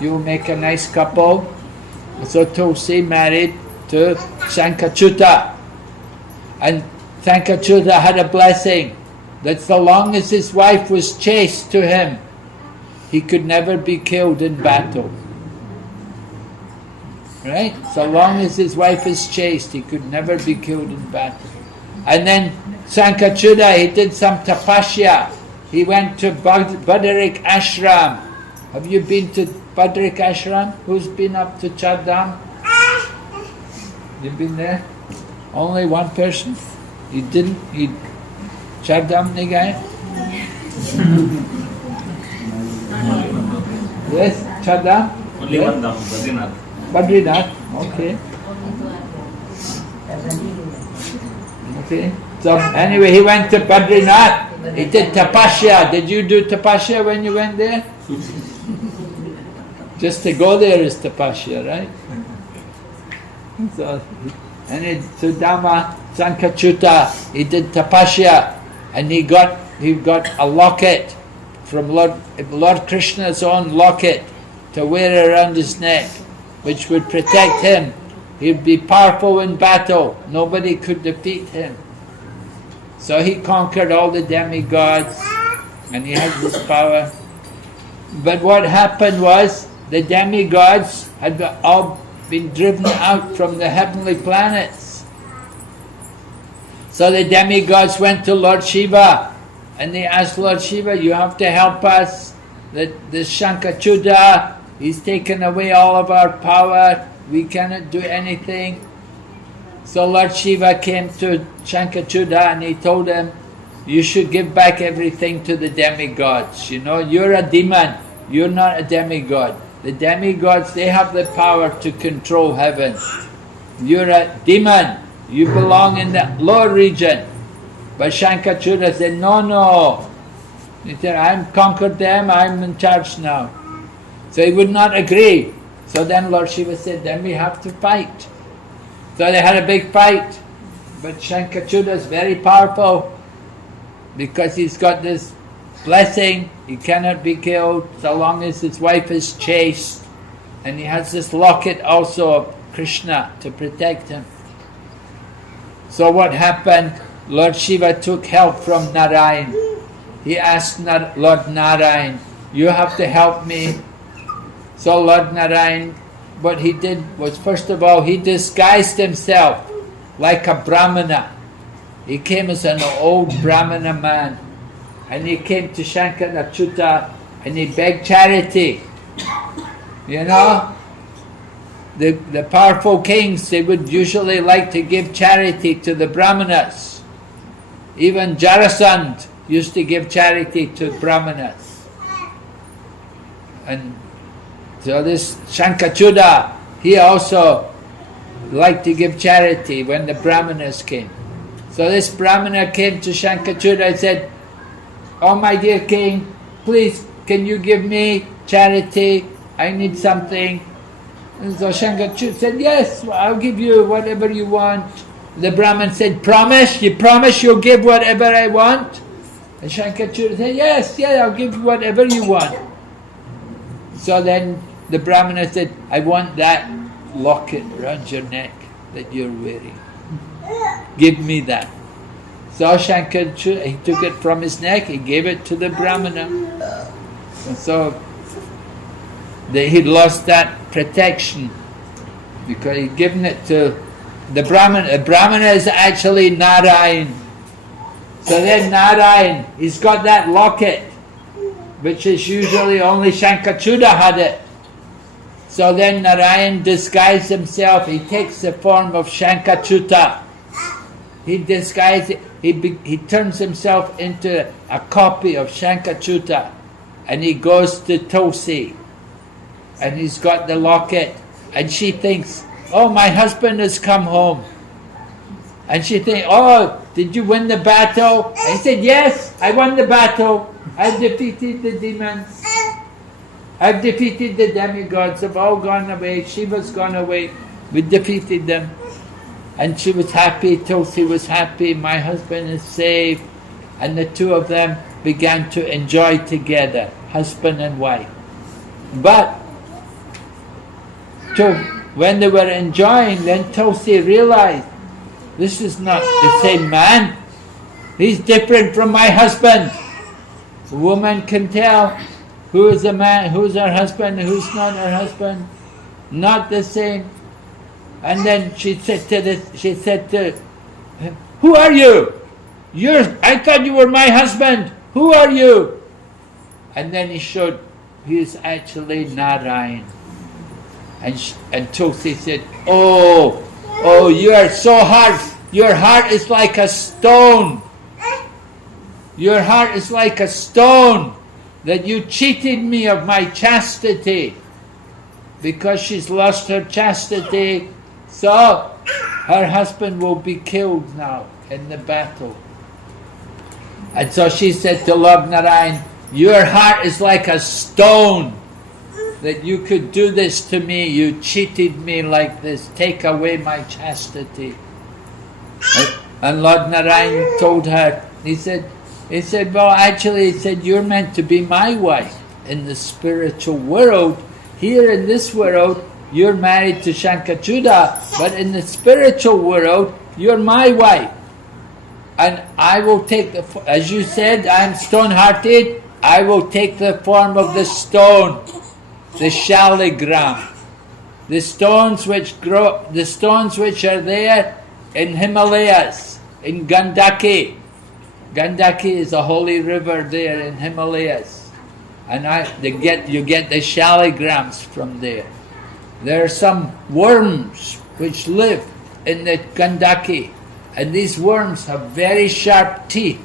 You will make a nice couple. And so Tulsi married to Sankachuta. And Sankachuta had a blessing. that so long as his wife was chaste to him, he could never be killed in battle. Right? So long as his wife is chaste, he could never be killed in battle. And then Sankachuda, he did some tapasya. He went to Badarik Ashram. Have you been to Badarik Ashram? Who's been up to Chardham? You've been there? Only one person? You didn't? You Chardham Nigaya? Yes, Chardham? Only Yes? one Dham, Badrinath. Badrinath, okay. Okay. So anyway, he went to Badrinath. He did tapasya. Did you do tapasya when you went there? Just to go there is tapasya, right? So, and Sudama Sankachuta, he did tapasya, and he got a locket from Lord Krishna's own locket to wear around his neck, which would protect him. He'd be powerful in battle. Nobody could defeat him. So he conquered all the demigods, and he had this power. But what happened was, the demigods had all been driven out from the heavenly planets. So the demigods went to Lord Shiva, and they asked Lord Shiva, you have to help us. The Shankachuda, he's taken away all of our power. We cannot do anything. So Lord Shiva came to Shankachuda and he told him, you should give back everything to the demigods. You know, you're a demon. You're not a demigod. The demigods, they have the power to control heaven. You're a demon. You belong in the lower region. But Shankachuda said, no. He said, I've conquered them, I'm in charge now. So he would not agree. So then Lord Shiva said, then we have to fight. So they had a big fight. But Shankachuda is very powerful because he's got this blessing. He cannot be killed so long as his wife is chaste. And he has this locket also of Krishna to protect him. So what happened? Lord Shiva took help from Narayan. He asked Lord Narayan, you have to help me. So Lord Narayan, what he did was, first of all, he disguised himself like a Brahmana. He came as an old Brahmana man. And he came to Shankarachyuta and he begged charity. You know, the powerful kings, they would usually like to give charity to the Brahmanas. Even Jarasandh used to give charity to Brahmanas. And so this Shankachuda, he also liked to give charity when the Brahmanas came. So this Brahmana came to Shankachuda and said, oh my dear king, please can you give me charity? I need something. And so Shankachuda said, yes, I'll give you whatever you want. The Brahman said, promise? You promise you'll give whatever I want? And Shankachuda said, yes, I'll give you whatever you want. So then the Brahmana said, I want that locket around your neck that you're wearing. Give me that. So Shankachuda, he took it from his neck, he gave it to the Brahmana. And so he'd lost that protection because he'd given it to the Brahmana. The Brahmana is actually Narayan. So then Narayan, he's got that locket, which is usually only Shankachuda had it. So then Narayan disguised himself, he takes the form of Shankachuta. He disguises, he turns himself into a copy of Shankachuta, and he goes to Tulsi, and he's got the locket, and she thinks, oh, my husband has come home. And she thinks, oh, did you win the battle? And he said, yes, I won the battle. I've defeated the demons. I've defeated the demigods. They've all gone away. Shiva's gone away. We defeated them. And she was happy, Tulsi was happy, my husband is safe. And the two of them began to enjoy together, husband and wife. But when they were enjoying, then Tulsi realized, this is not the same man. He's different from my husband. A woman can tell who is a man, who's her husband, and who's not her husband. Not the same. And then she said to him, who are you? I thought you were my husband. Who are you? And then he showed he is actually Narayan. And Tulsi said, oh, you are so hard. Your heart is like a stone. Your heart is like a stone, that you cheated me of my chastity. Because she's lost her chastity, so her husband will be killed now in the battle. And so she said to Lord Narayan, your heart is like a stone, that you could do this to me. You cheated me like this. Take away my chastity. And Lord Narayan told her, he said, well, actually, he said, you're meant to be my wife in the spiritual world. Here in this world, you're married to Shankachuda, but in the spiritual world, you're my wife. And I will take as you said, I'm stone-hearted, I will take the form of the stone, the shaligram, the stones which are there in Himalayas, in Gandaki. Gandaki is a holy river there in Himalayas. And you get the shaligrams from there. There are some worms which live in the Gandaki. And these worms have very sharp teeth.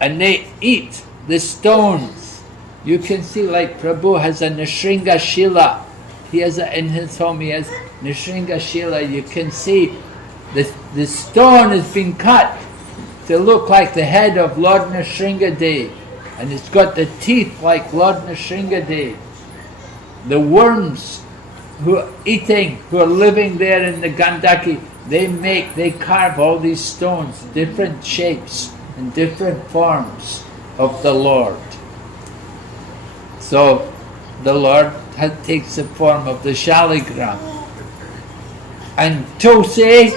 And they eat the stones. You can see, like Prabhu has a Nishringa Shila. He has in his home, he has Nishringa Shila. You can see the stone has been cut to look like the head of Lord Nrsingadev. And it's got the teeth like Lord Nrsingadev. The worms who are living there in the Gandaki, they carve all these stones, different shapes and different forms of the Lord. So the Lord takes the form of the shaligram. And Tulsi,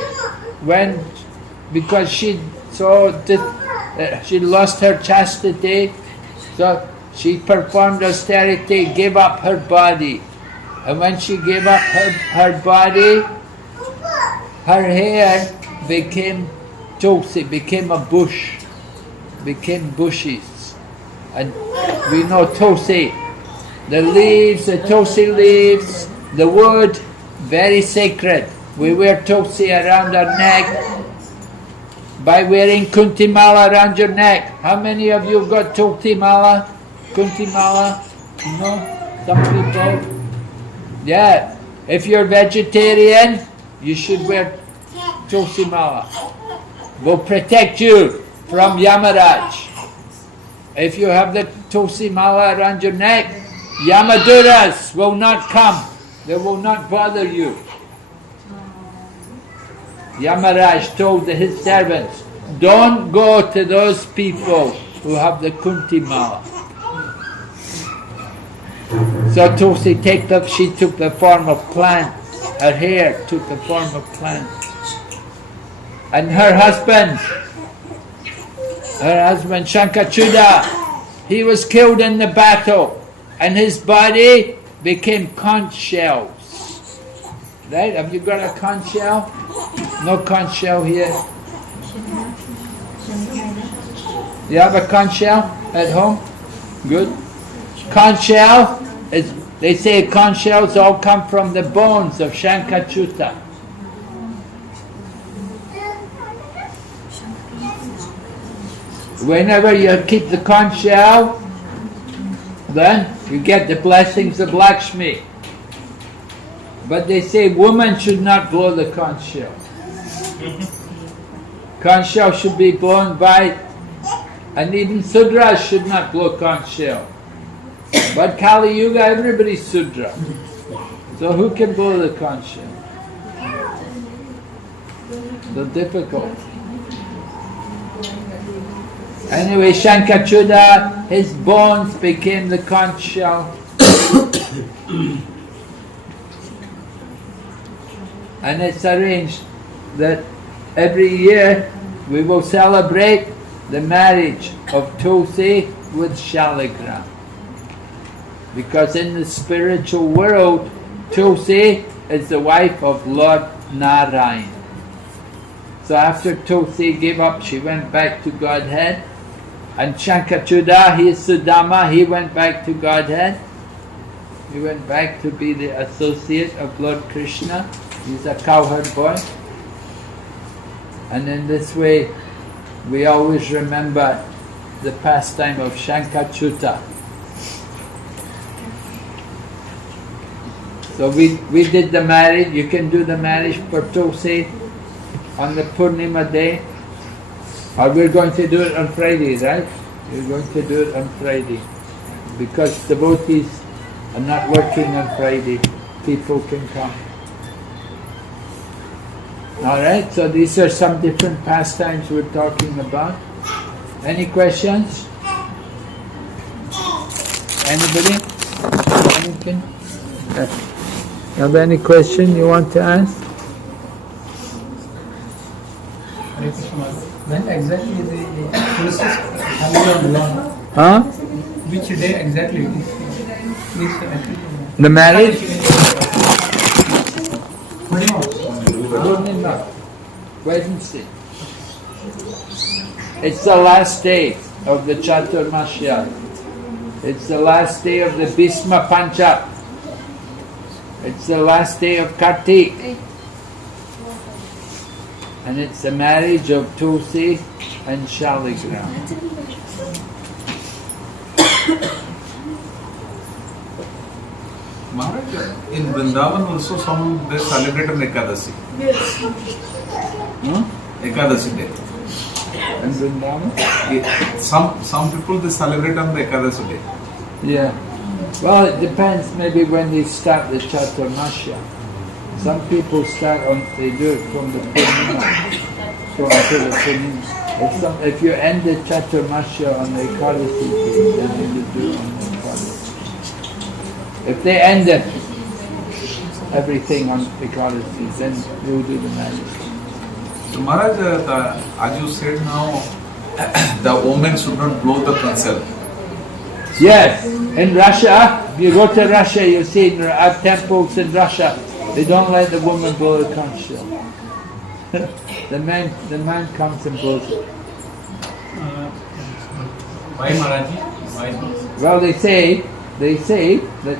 because she lost her chastity, so she performed austerity, gave up her body. And when she gave up her body, her hair became Tulsi, became a bush, became bushes. And we know Tulsi, the leaves, the Tulsi leaves, the wood, very sacred. We wear Tulsi around our neck by wearing Kunti Mala around your neck. How many of you got Tulsi Mala? Kunti Mala? No? Some people? Yeah. If you're vegetarian, you should wear Tulsi Mala. Will protect you from Yamaraj. If you have the Tulsi Mala around your neck, Yamaduras will not come. They will not bother you. Yamaraj told his servants, don't go to those people who have the Kunti Mala. So Tulsi she took the form of plants. Her hair took the form of plants. And her husband Shankachuda, he was killed in the battle. And his body became conch shells. Right? Have you got a conch shell? No conch shell here. You have a conch shell at home? Good. Conch shell is, they say conch shells all come from the bones of Shankachuta. Whenever you keep the conch shell, then you get the blessings of Lakshmi. But they say women should not blow the conch shell. Conch shell should be blown by, and even Sudras should not blow conch shell. But Kali Yuga, everybody's Sudra. So who can blow the conch shell? So difficult. Anyway, Shankachuda, his bones became the conch shell. And it's arranged that every year we will celebrate the marriage of Tulsi with Shaligram. Because in the spiritual world, Tulsi is the wife of Lord Narayan. So after Tulsi gave up, she went back to Godhead. And Shankachuda, he is Sudama, he went back to Godhead. He went back to be the associate of Lord Krishna. He's a cowherd boy. And in this way, we always remember the pastime of Shankachuta. So we did the marriage. You can do the marriage for Tulsi on the Purnima day. Or we're going to do it on Friday, right? We're going to do it on Friday. Because devotees are not working on Friday. People can come. Alright, so these are some different pastimes we're talking about. Any questions? Anybody? Anything? Have any question you want to ask? When exactly the process coming on? Huh? Which day exactly? The marriage? Wednesday. It's the last day of the Chaturmasya. It's the last day of the Bhisma Panchak. It's the last day of Kartik. And it's the marriage of Tulsi and Shaligram. Maharaj, in Vrindavan also some they celebrate on Ekadasi. Ekadasi day. And Vrindavan? Some people they celebrate on the Ekadasi day. Yeah. Well, it depends maybe when they start the Chaturmasya. Some people they do it from the Purnima. From the Purnima. If you end the Chaturmasya on the Ekadasi day, then you do it on the Ekadasi. If they end it, everything on Ekadasi, then you do the marriage. So Maharaj, as you said now, the woman should not blow the conch. Yes, in Russia, if you go to Russia, you see at temples in Russia, they don't let the woman blow the conch shell. the man comes and blows it. Why Maharaj? Why? Well, they say that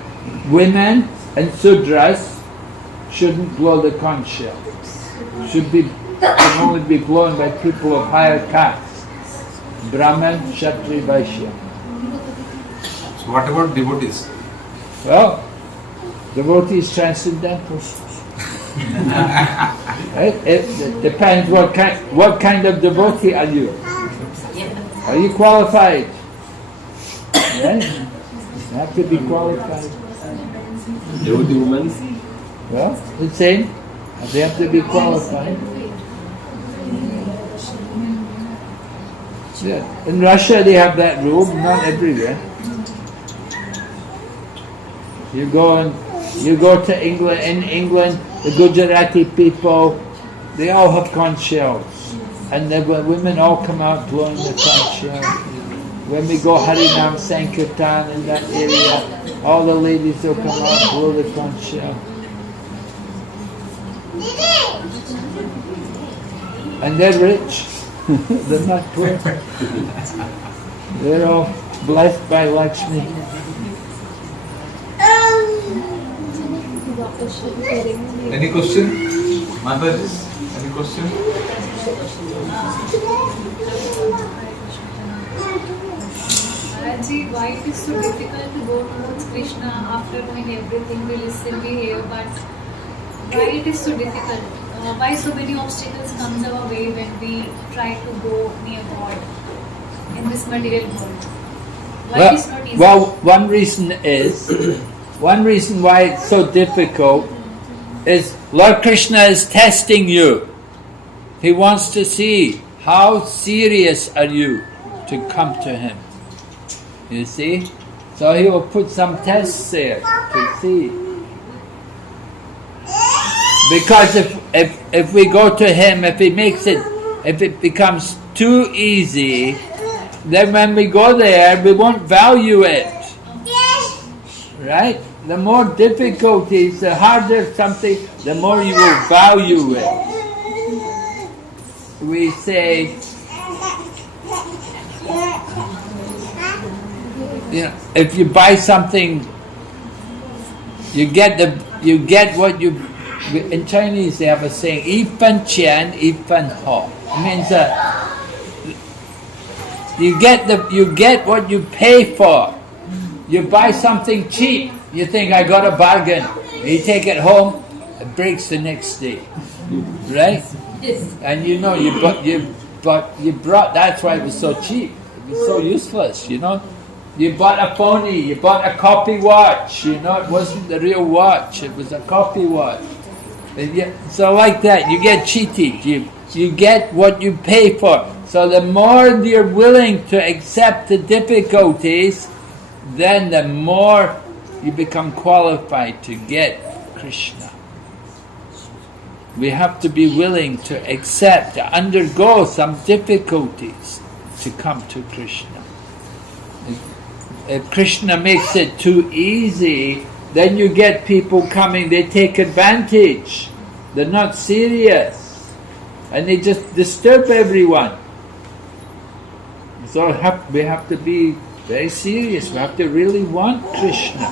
women and Sudras shouldn't blow the conch shell. Can only be blown by people of higher castes. Brahman, Kshatri, Vaishya. So what about devotees? Well, devotee is transcendental. It depends what kind of devotee are you. Are you qualified? Yes? You have to be qualified. Devotee women? Well, the same. They have to be qualified. Yeah. In Russia they have that rule, not everywhere. You go to England. In England, the Gujarati people, they all have conch shells, and the women all come out blowing the conch shell. When we go Harinam Sankirtan in that area, all the ladies will come out and blow the conch shell. And they're rich. They're not poor. They're all blessed by Lakshmi. Any question? Mataji, any question? Maharajji, why it is so difficult to go towards Krishna after knowing everything we listen, we hear, but why it is so difficult? Why so many obstacles comes our way when we try to go near God in this material world? Why it is not easy? Well, one reason why it's so difficult is Lord Krishna is testing you. He wants to see how serious are you to come to Him. You see? So He will put some tests there to see. Because if we go to Him, if He makes it If it becomes too easy, then when we go there, we won't value it. Right? The more difficulties, the harder something, the more you will value it. We say, if you buy something, you get what you. In Chinese, they have a saying, 一分钱一分货. It means you get what you pay for. You buy something cheap, you think I got a bargain. You take it home, it breaks the next day, right? And you brought. That's why it was so cheap. It was so useless, You bought a phony. You bought a copy watch. It wasn't the real watch. It was a copy watch. So like that, you get cheated. You get what you pay for. So the more you're willing to accept the difficulties, then the more you become qualified to get Krishna. We have to be willing to accept, to undergo some difficulties to come to Krishna. If Krishna makes it too easy, then you get people coming, they take advantage. They're not serious. And they just disturb everyone. So we have to be very serious. We have to really want Krishna.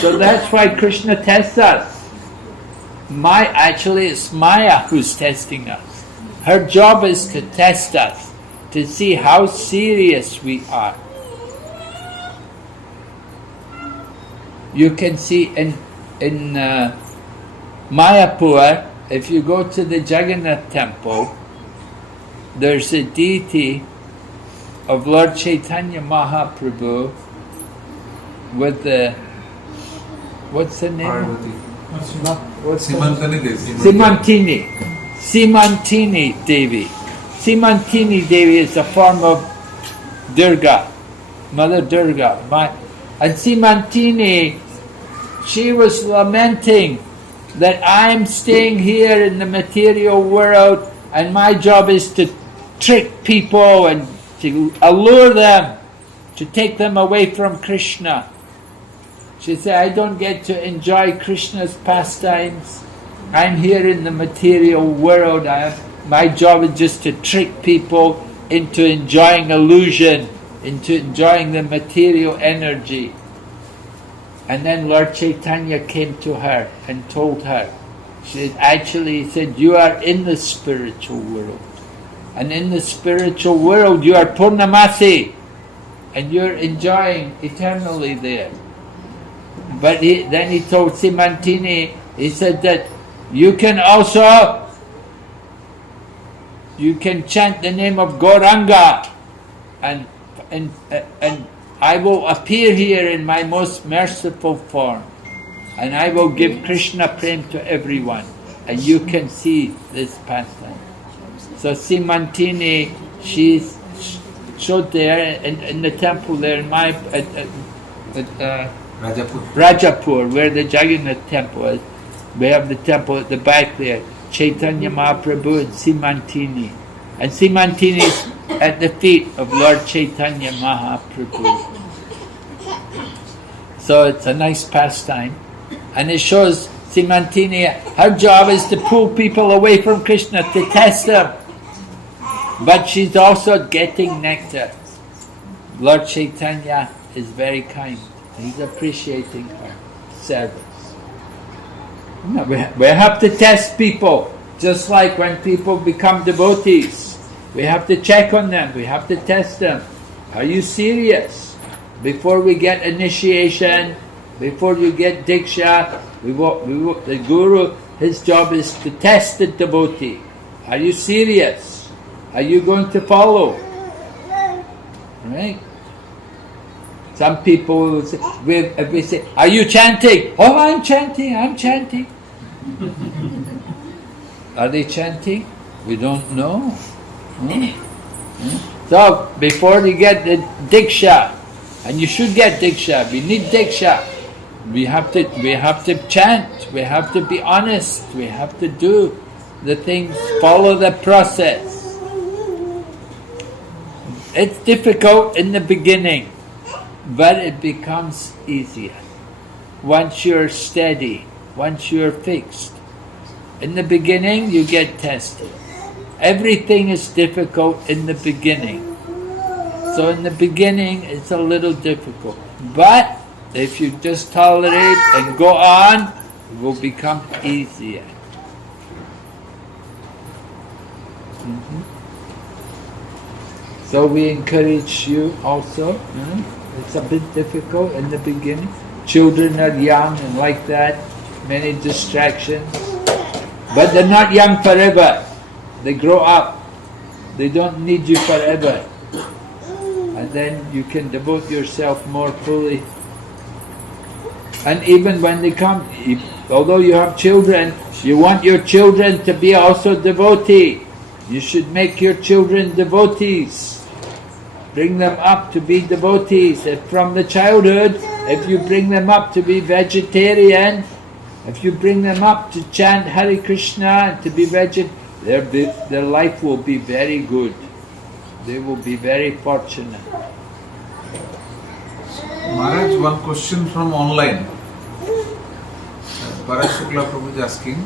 So that's why Krishna tests us. Actually, it's Maya who's testing us. Her job is to test us, to see how serious we are. You can see in Mayapur, if you go to the Jagannath temple, there's a deity of Lord Chaitanya Mahaprabhu with the, what's the name? Simantini Devi. Simantini Devi is a form of Durga, Mother Durga. And Simantini, she was lamenting that I'm staying here in the material world and my job is to trick people and to allure them, to take them away from Krishna. She said, I don't get to enjoy Krishna's pastimes. I'm here in the material world. My job is just to trick people into enjoying illusion, into enjoying the material energy. And then Lord Chaitanya came to her and told her, he said, you are in the spiritual world. And in the spiritual world you are Purnamasi, and you're enjoying eternally there. But then he told Simantini, he said that you can chant the name of Gauranga, and I will appear here in my most merciful form, and I will give Krishna prem to everyone, and you can see this pastime. So Simantini, she's showed there in the temple there in Rajapur, where the Jagannath temple is. We have the temple at the back there, Chaitanya Mahaprabhu and Simantini. And Simantini is at the feet of Lord Chaitanya Mahaprabhu. So it's a nice pastime. And it shows Simantini, her job is to pull people away from Krishna, to test them. But she's also getting nectar. Lord Chaitanya is very kind. He's appreciating her service. We have to test people, just like when people become devotees. We have to check on them, we have to test them. Are you serious? Before we get initiation, before you get Diksha, the Guru, his job is to test the devotee. Are you serious? Are you going to follow? Right? Some people will say, if we say, are you chanting? Oh, I'm chanting. Are they chanting? We don't know. So, before you get the Diksha, and you should get Diksha, we need Diksha, we have to chant, we have to be honest, we have to do the things, follow the process. It's difficult in the beginning, but it becomes easier. Once you're steady, once you're fixed. In the beginning, you get tested. Everything is difficult in the beginning. So in the beginning, it's a little difficult. But if you just tolerate and go on, it will become easier. So we encourage you also. It's a bit difficult in the beginning. Children are young and like that, many distractions. But they're not young forever. They grow up. They don't need you forever. And then you can devote yourself more fully. And even when they come, although you have children, you want your children to be also devotee. You should make your children devotees. Bring them up to be devotees. If from the childhood, if you bring them up to be vegetarian, if you bring them up to chant Hare Krishna and to be vegetarian, their life will be very good. They will be very fortunate. Maharaj, one question from online. Parag Shukla Prabhu is asking,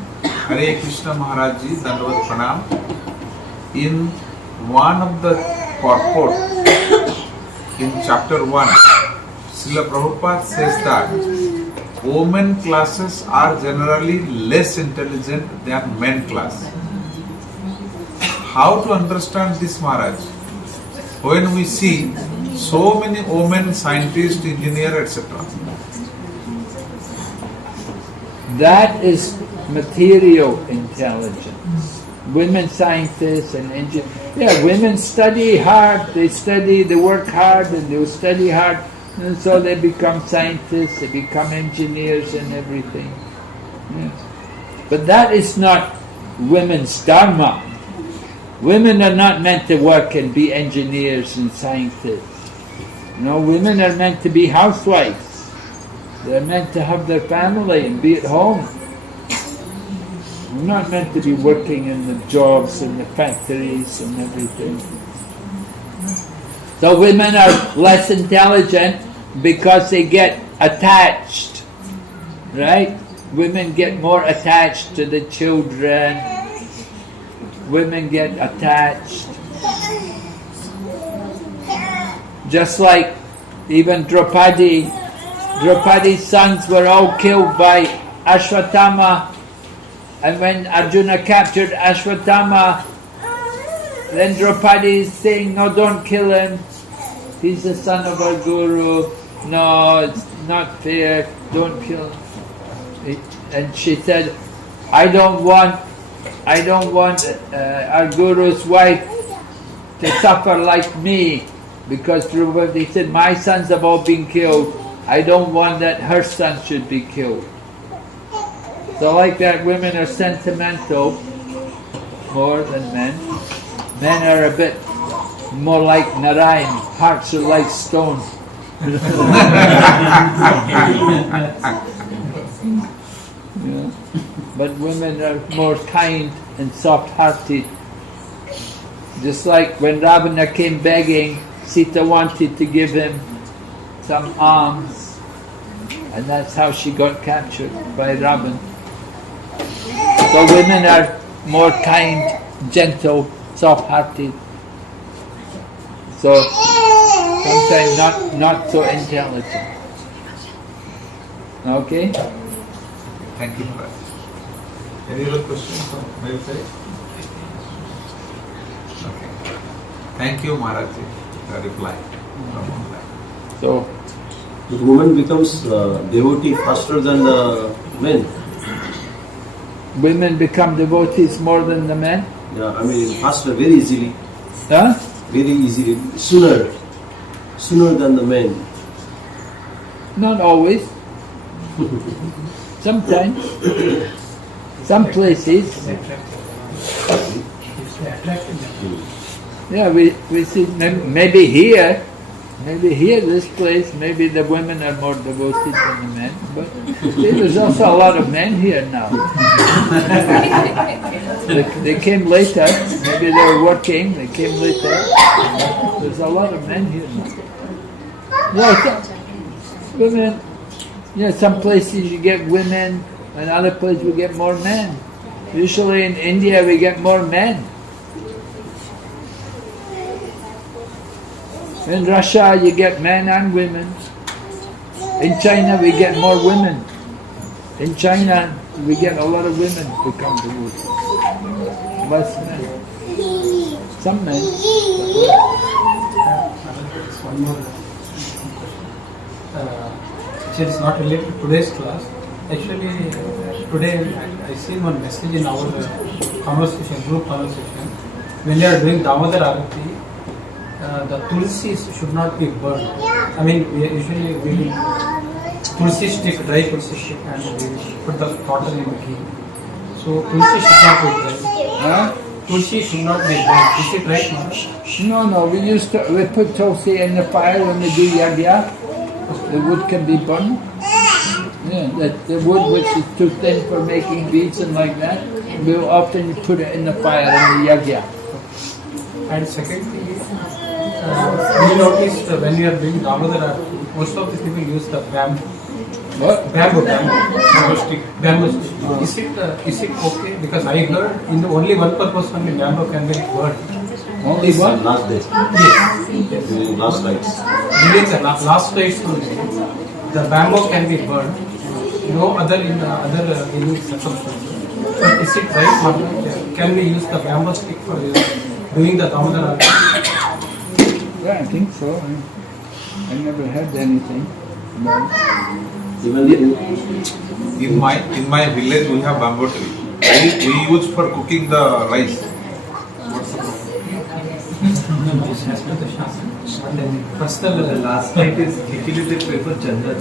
Hare Krishna Maharaj Ji, Dandavat Pranam. In one of the purport, in chapter 1, Srila Prabhupada says that women classes are generally less intelligent than men class. How to understand this, Maharaj? When we see so many women scientists, engineers, etc. That is material intelligence. Women scientists and engineers. Yeah, women study hard, they work hard and they'll study hard. And so they become scientists, they become engineers and everything. Yeah. But that is not women's dharma. Women are not meant to work and be engineers and scientists. No, women are meant to be housewives. They're meant to have their family and be at home. They're not meant to be working in the jobs and the factories and everything. So women are less intelligent because they get attached, right? Women get more attached to the children. Women get attached. Just like even Draupadi's sons were all killed by Ashwatthama. And when Arjuna captured Ashwatthama, then Draupadi is saying, no, don't kill him. He's the son of our guru. No, it's not fair. Don't kill him. And she said, I don't want our guru's wife to suffer like me, because Draupadi said, my sons have all been killed. I don't want that her son should be killed. So like that, women are sentimental more than men. Men are a bit more like Narayan, hearts are like stone. Yeah. But women are more kind and soft-hearted. Just like when Ravana came begging, Sita wanted to give him some alms, and that's how she got captured by Ravana. So women are more kind, gentle, soft-hearted. So sometimes not so intelligent. Okay? Thank you, Maharaj. Any other questions from my side? Okay. Thank you, Maharaj, for the reply from online. So the woman becomes devotee faster than the men. women become devotees more than the men? Yeah, I mean faster, very easily. Huh? Very easily, sooner than the men. Not always. Sometimes. Some places. Yeah, we see maybe here Maybe here, this place, maybe the women are more devoted than the men, but see, there's also a lot of men here now. They came later, maybe they were working, they came later. There's a lot of men here now. Women, some places you get women, and other places we get more men. Usually in India we get more men. In Russia you get men and women. In China we get more women. In China we get a lot of women who come to work. Less men. Some men. One more. Actually, it's not related to today's class. Actually, today I seen one message in our conversation, group conversation. When you are doing Damodar Arati, the tulsi should not be burned. I mean, usually we will tulsi stick, dry tulsi stick, and we will put the cotton in the ghee. So tulsi should not be burned. Huh? Tulsi should not be burned. Is it right, Maharaj? No, we put tulsi in the fire when we do yagya. The wood can be burned. Yeah, the wood which is too thin for making beads and like that, we'll often put it in the fire in the yagya. And second thing is, we noticed when we are doing Damodar, most of the people use the bamboo. What? Bamboo stick. Is it okay? Because I heard in the only one purpose only bamboo can be burned. Only one? Last day. Yes. During last nights. During the last days only, the bamboo can be burned. No other in the other any circumstances. But is it right? Maharaj? Can we use the bamboo stick for doing the Damodar? Yeah, I think so. I never heard anything about it. Even In my village we have bamboo tree. We use for cooking the rice. What's the problem? Personal last night is actually they prefer Chandra.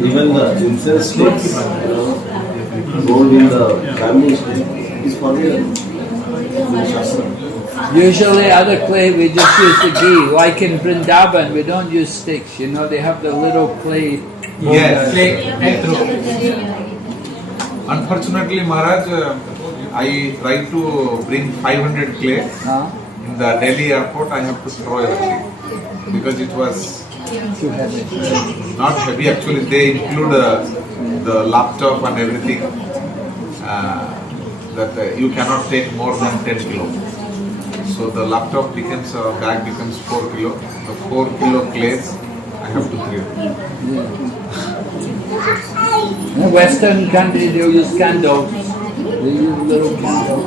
even the incense sticks, rolled in the bamboo stick is forbidden in Shastra. Usually other clay we just use the ghee. Like in Vrindavan we don't use sticks, they have the little clay. Yes. play. Unfortunately, Maharaj, I tried to bring 500 clay. In the Delhi airport, I have to throw everything because it was Too heavy. not heavy. Actually, they include the laptop and everything. That you cannot take more than 10 kilo. So the laptop becomes bag becomes 4 kilo. The 4 kilo clays I have to throw. In Western countries they use candles. They use little candles.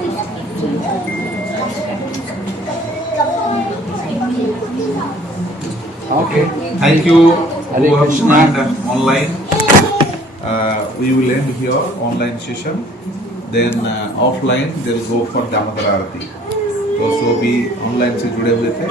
Okay. Thank you Hare who have Krishna. joined online. We will end here online session. Then offline they'll go for Damodar Arati. तो भी online से जुड़े हुए थे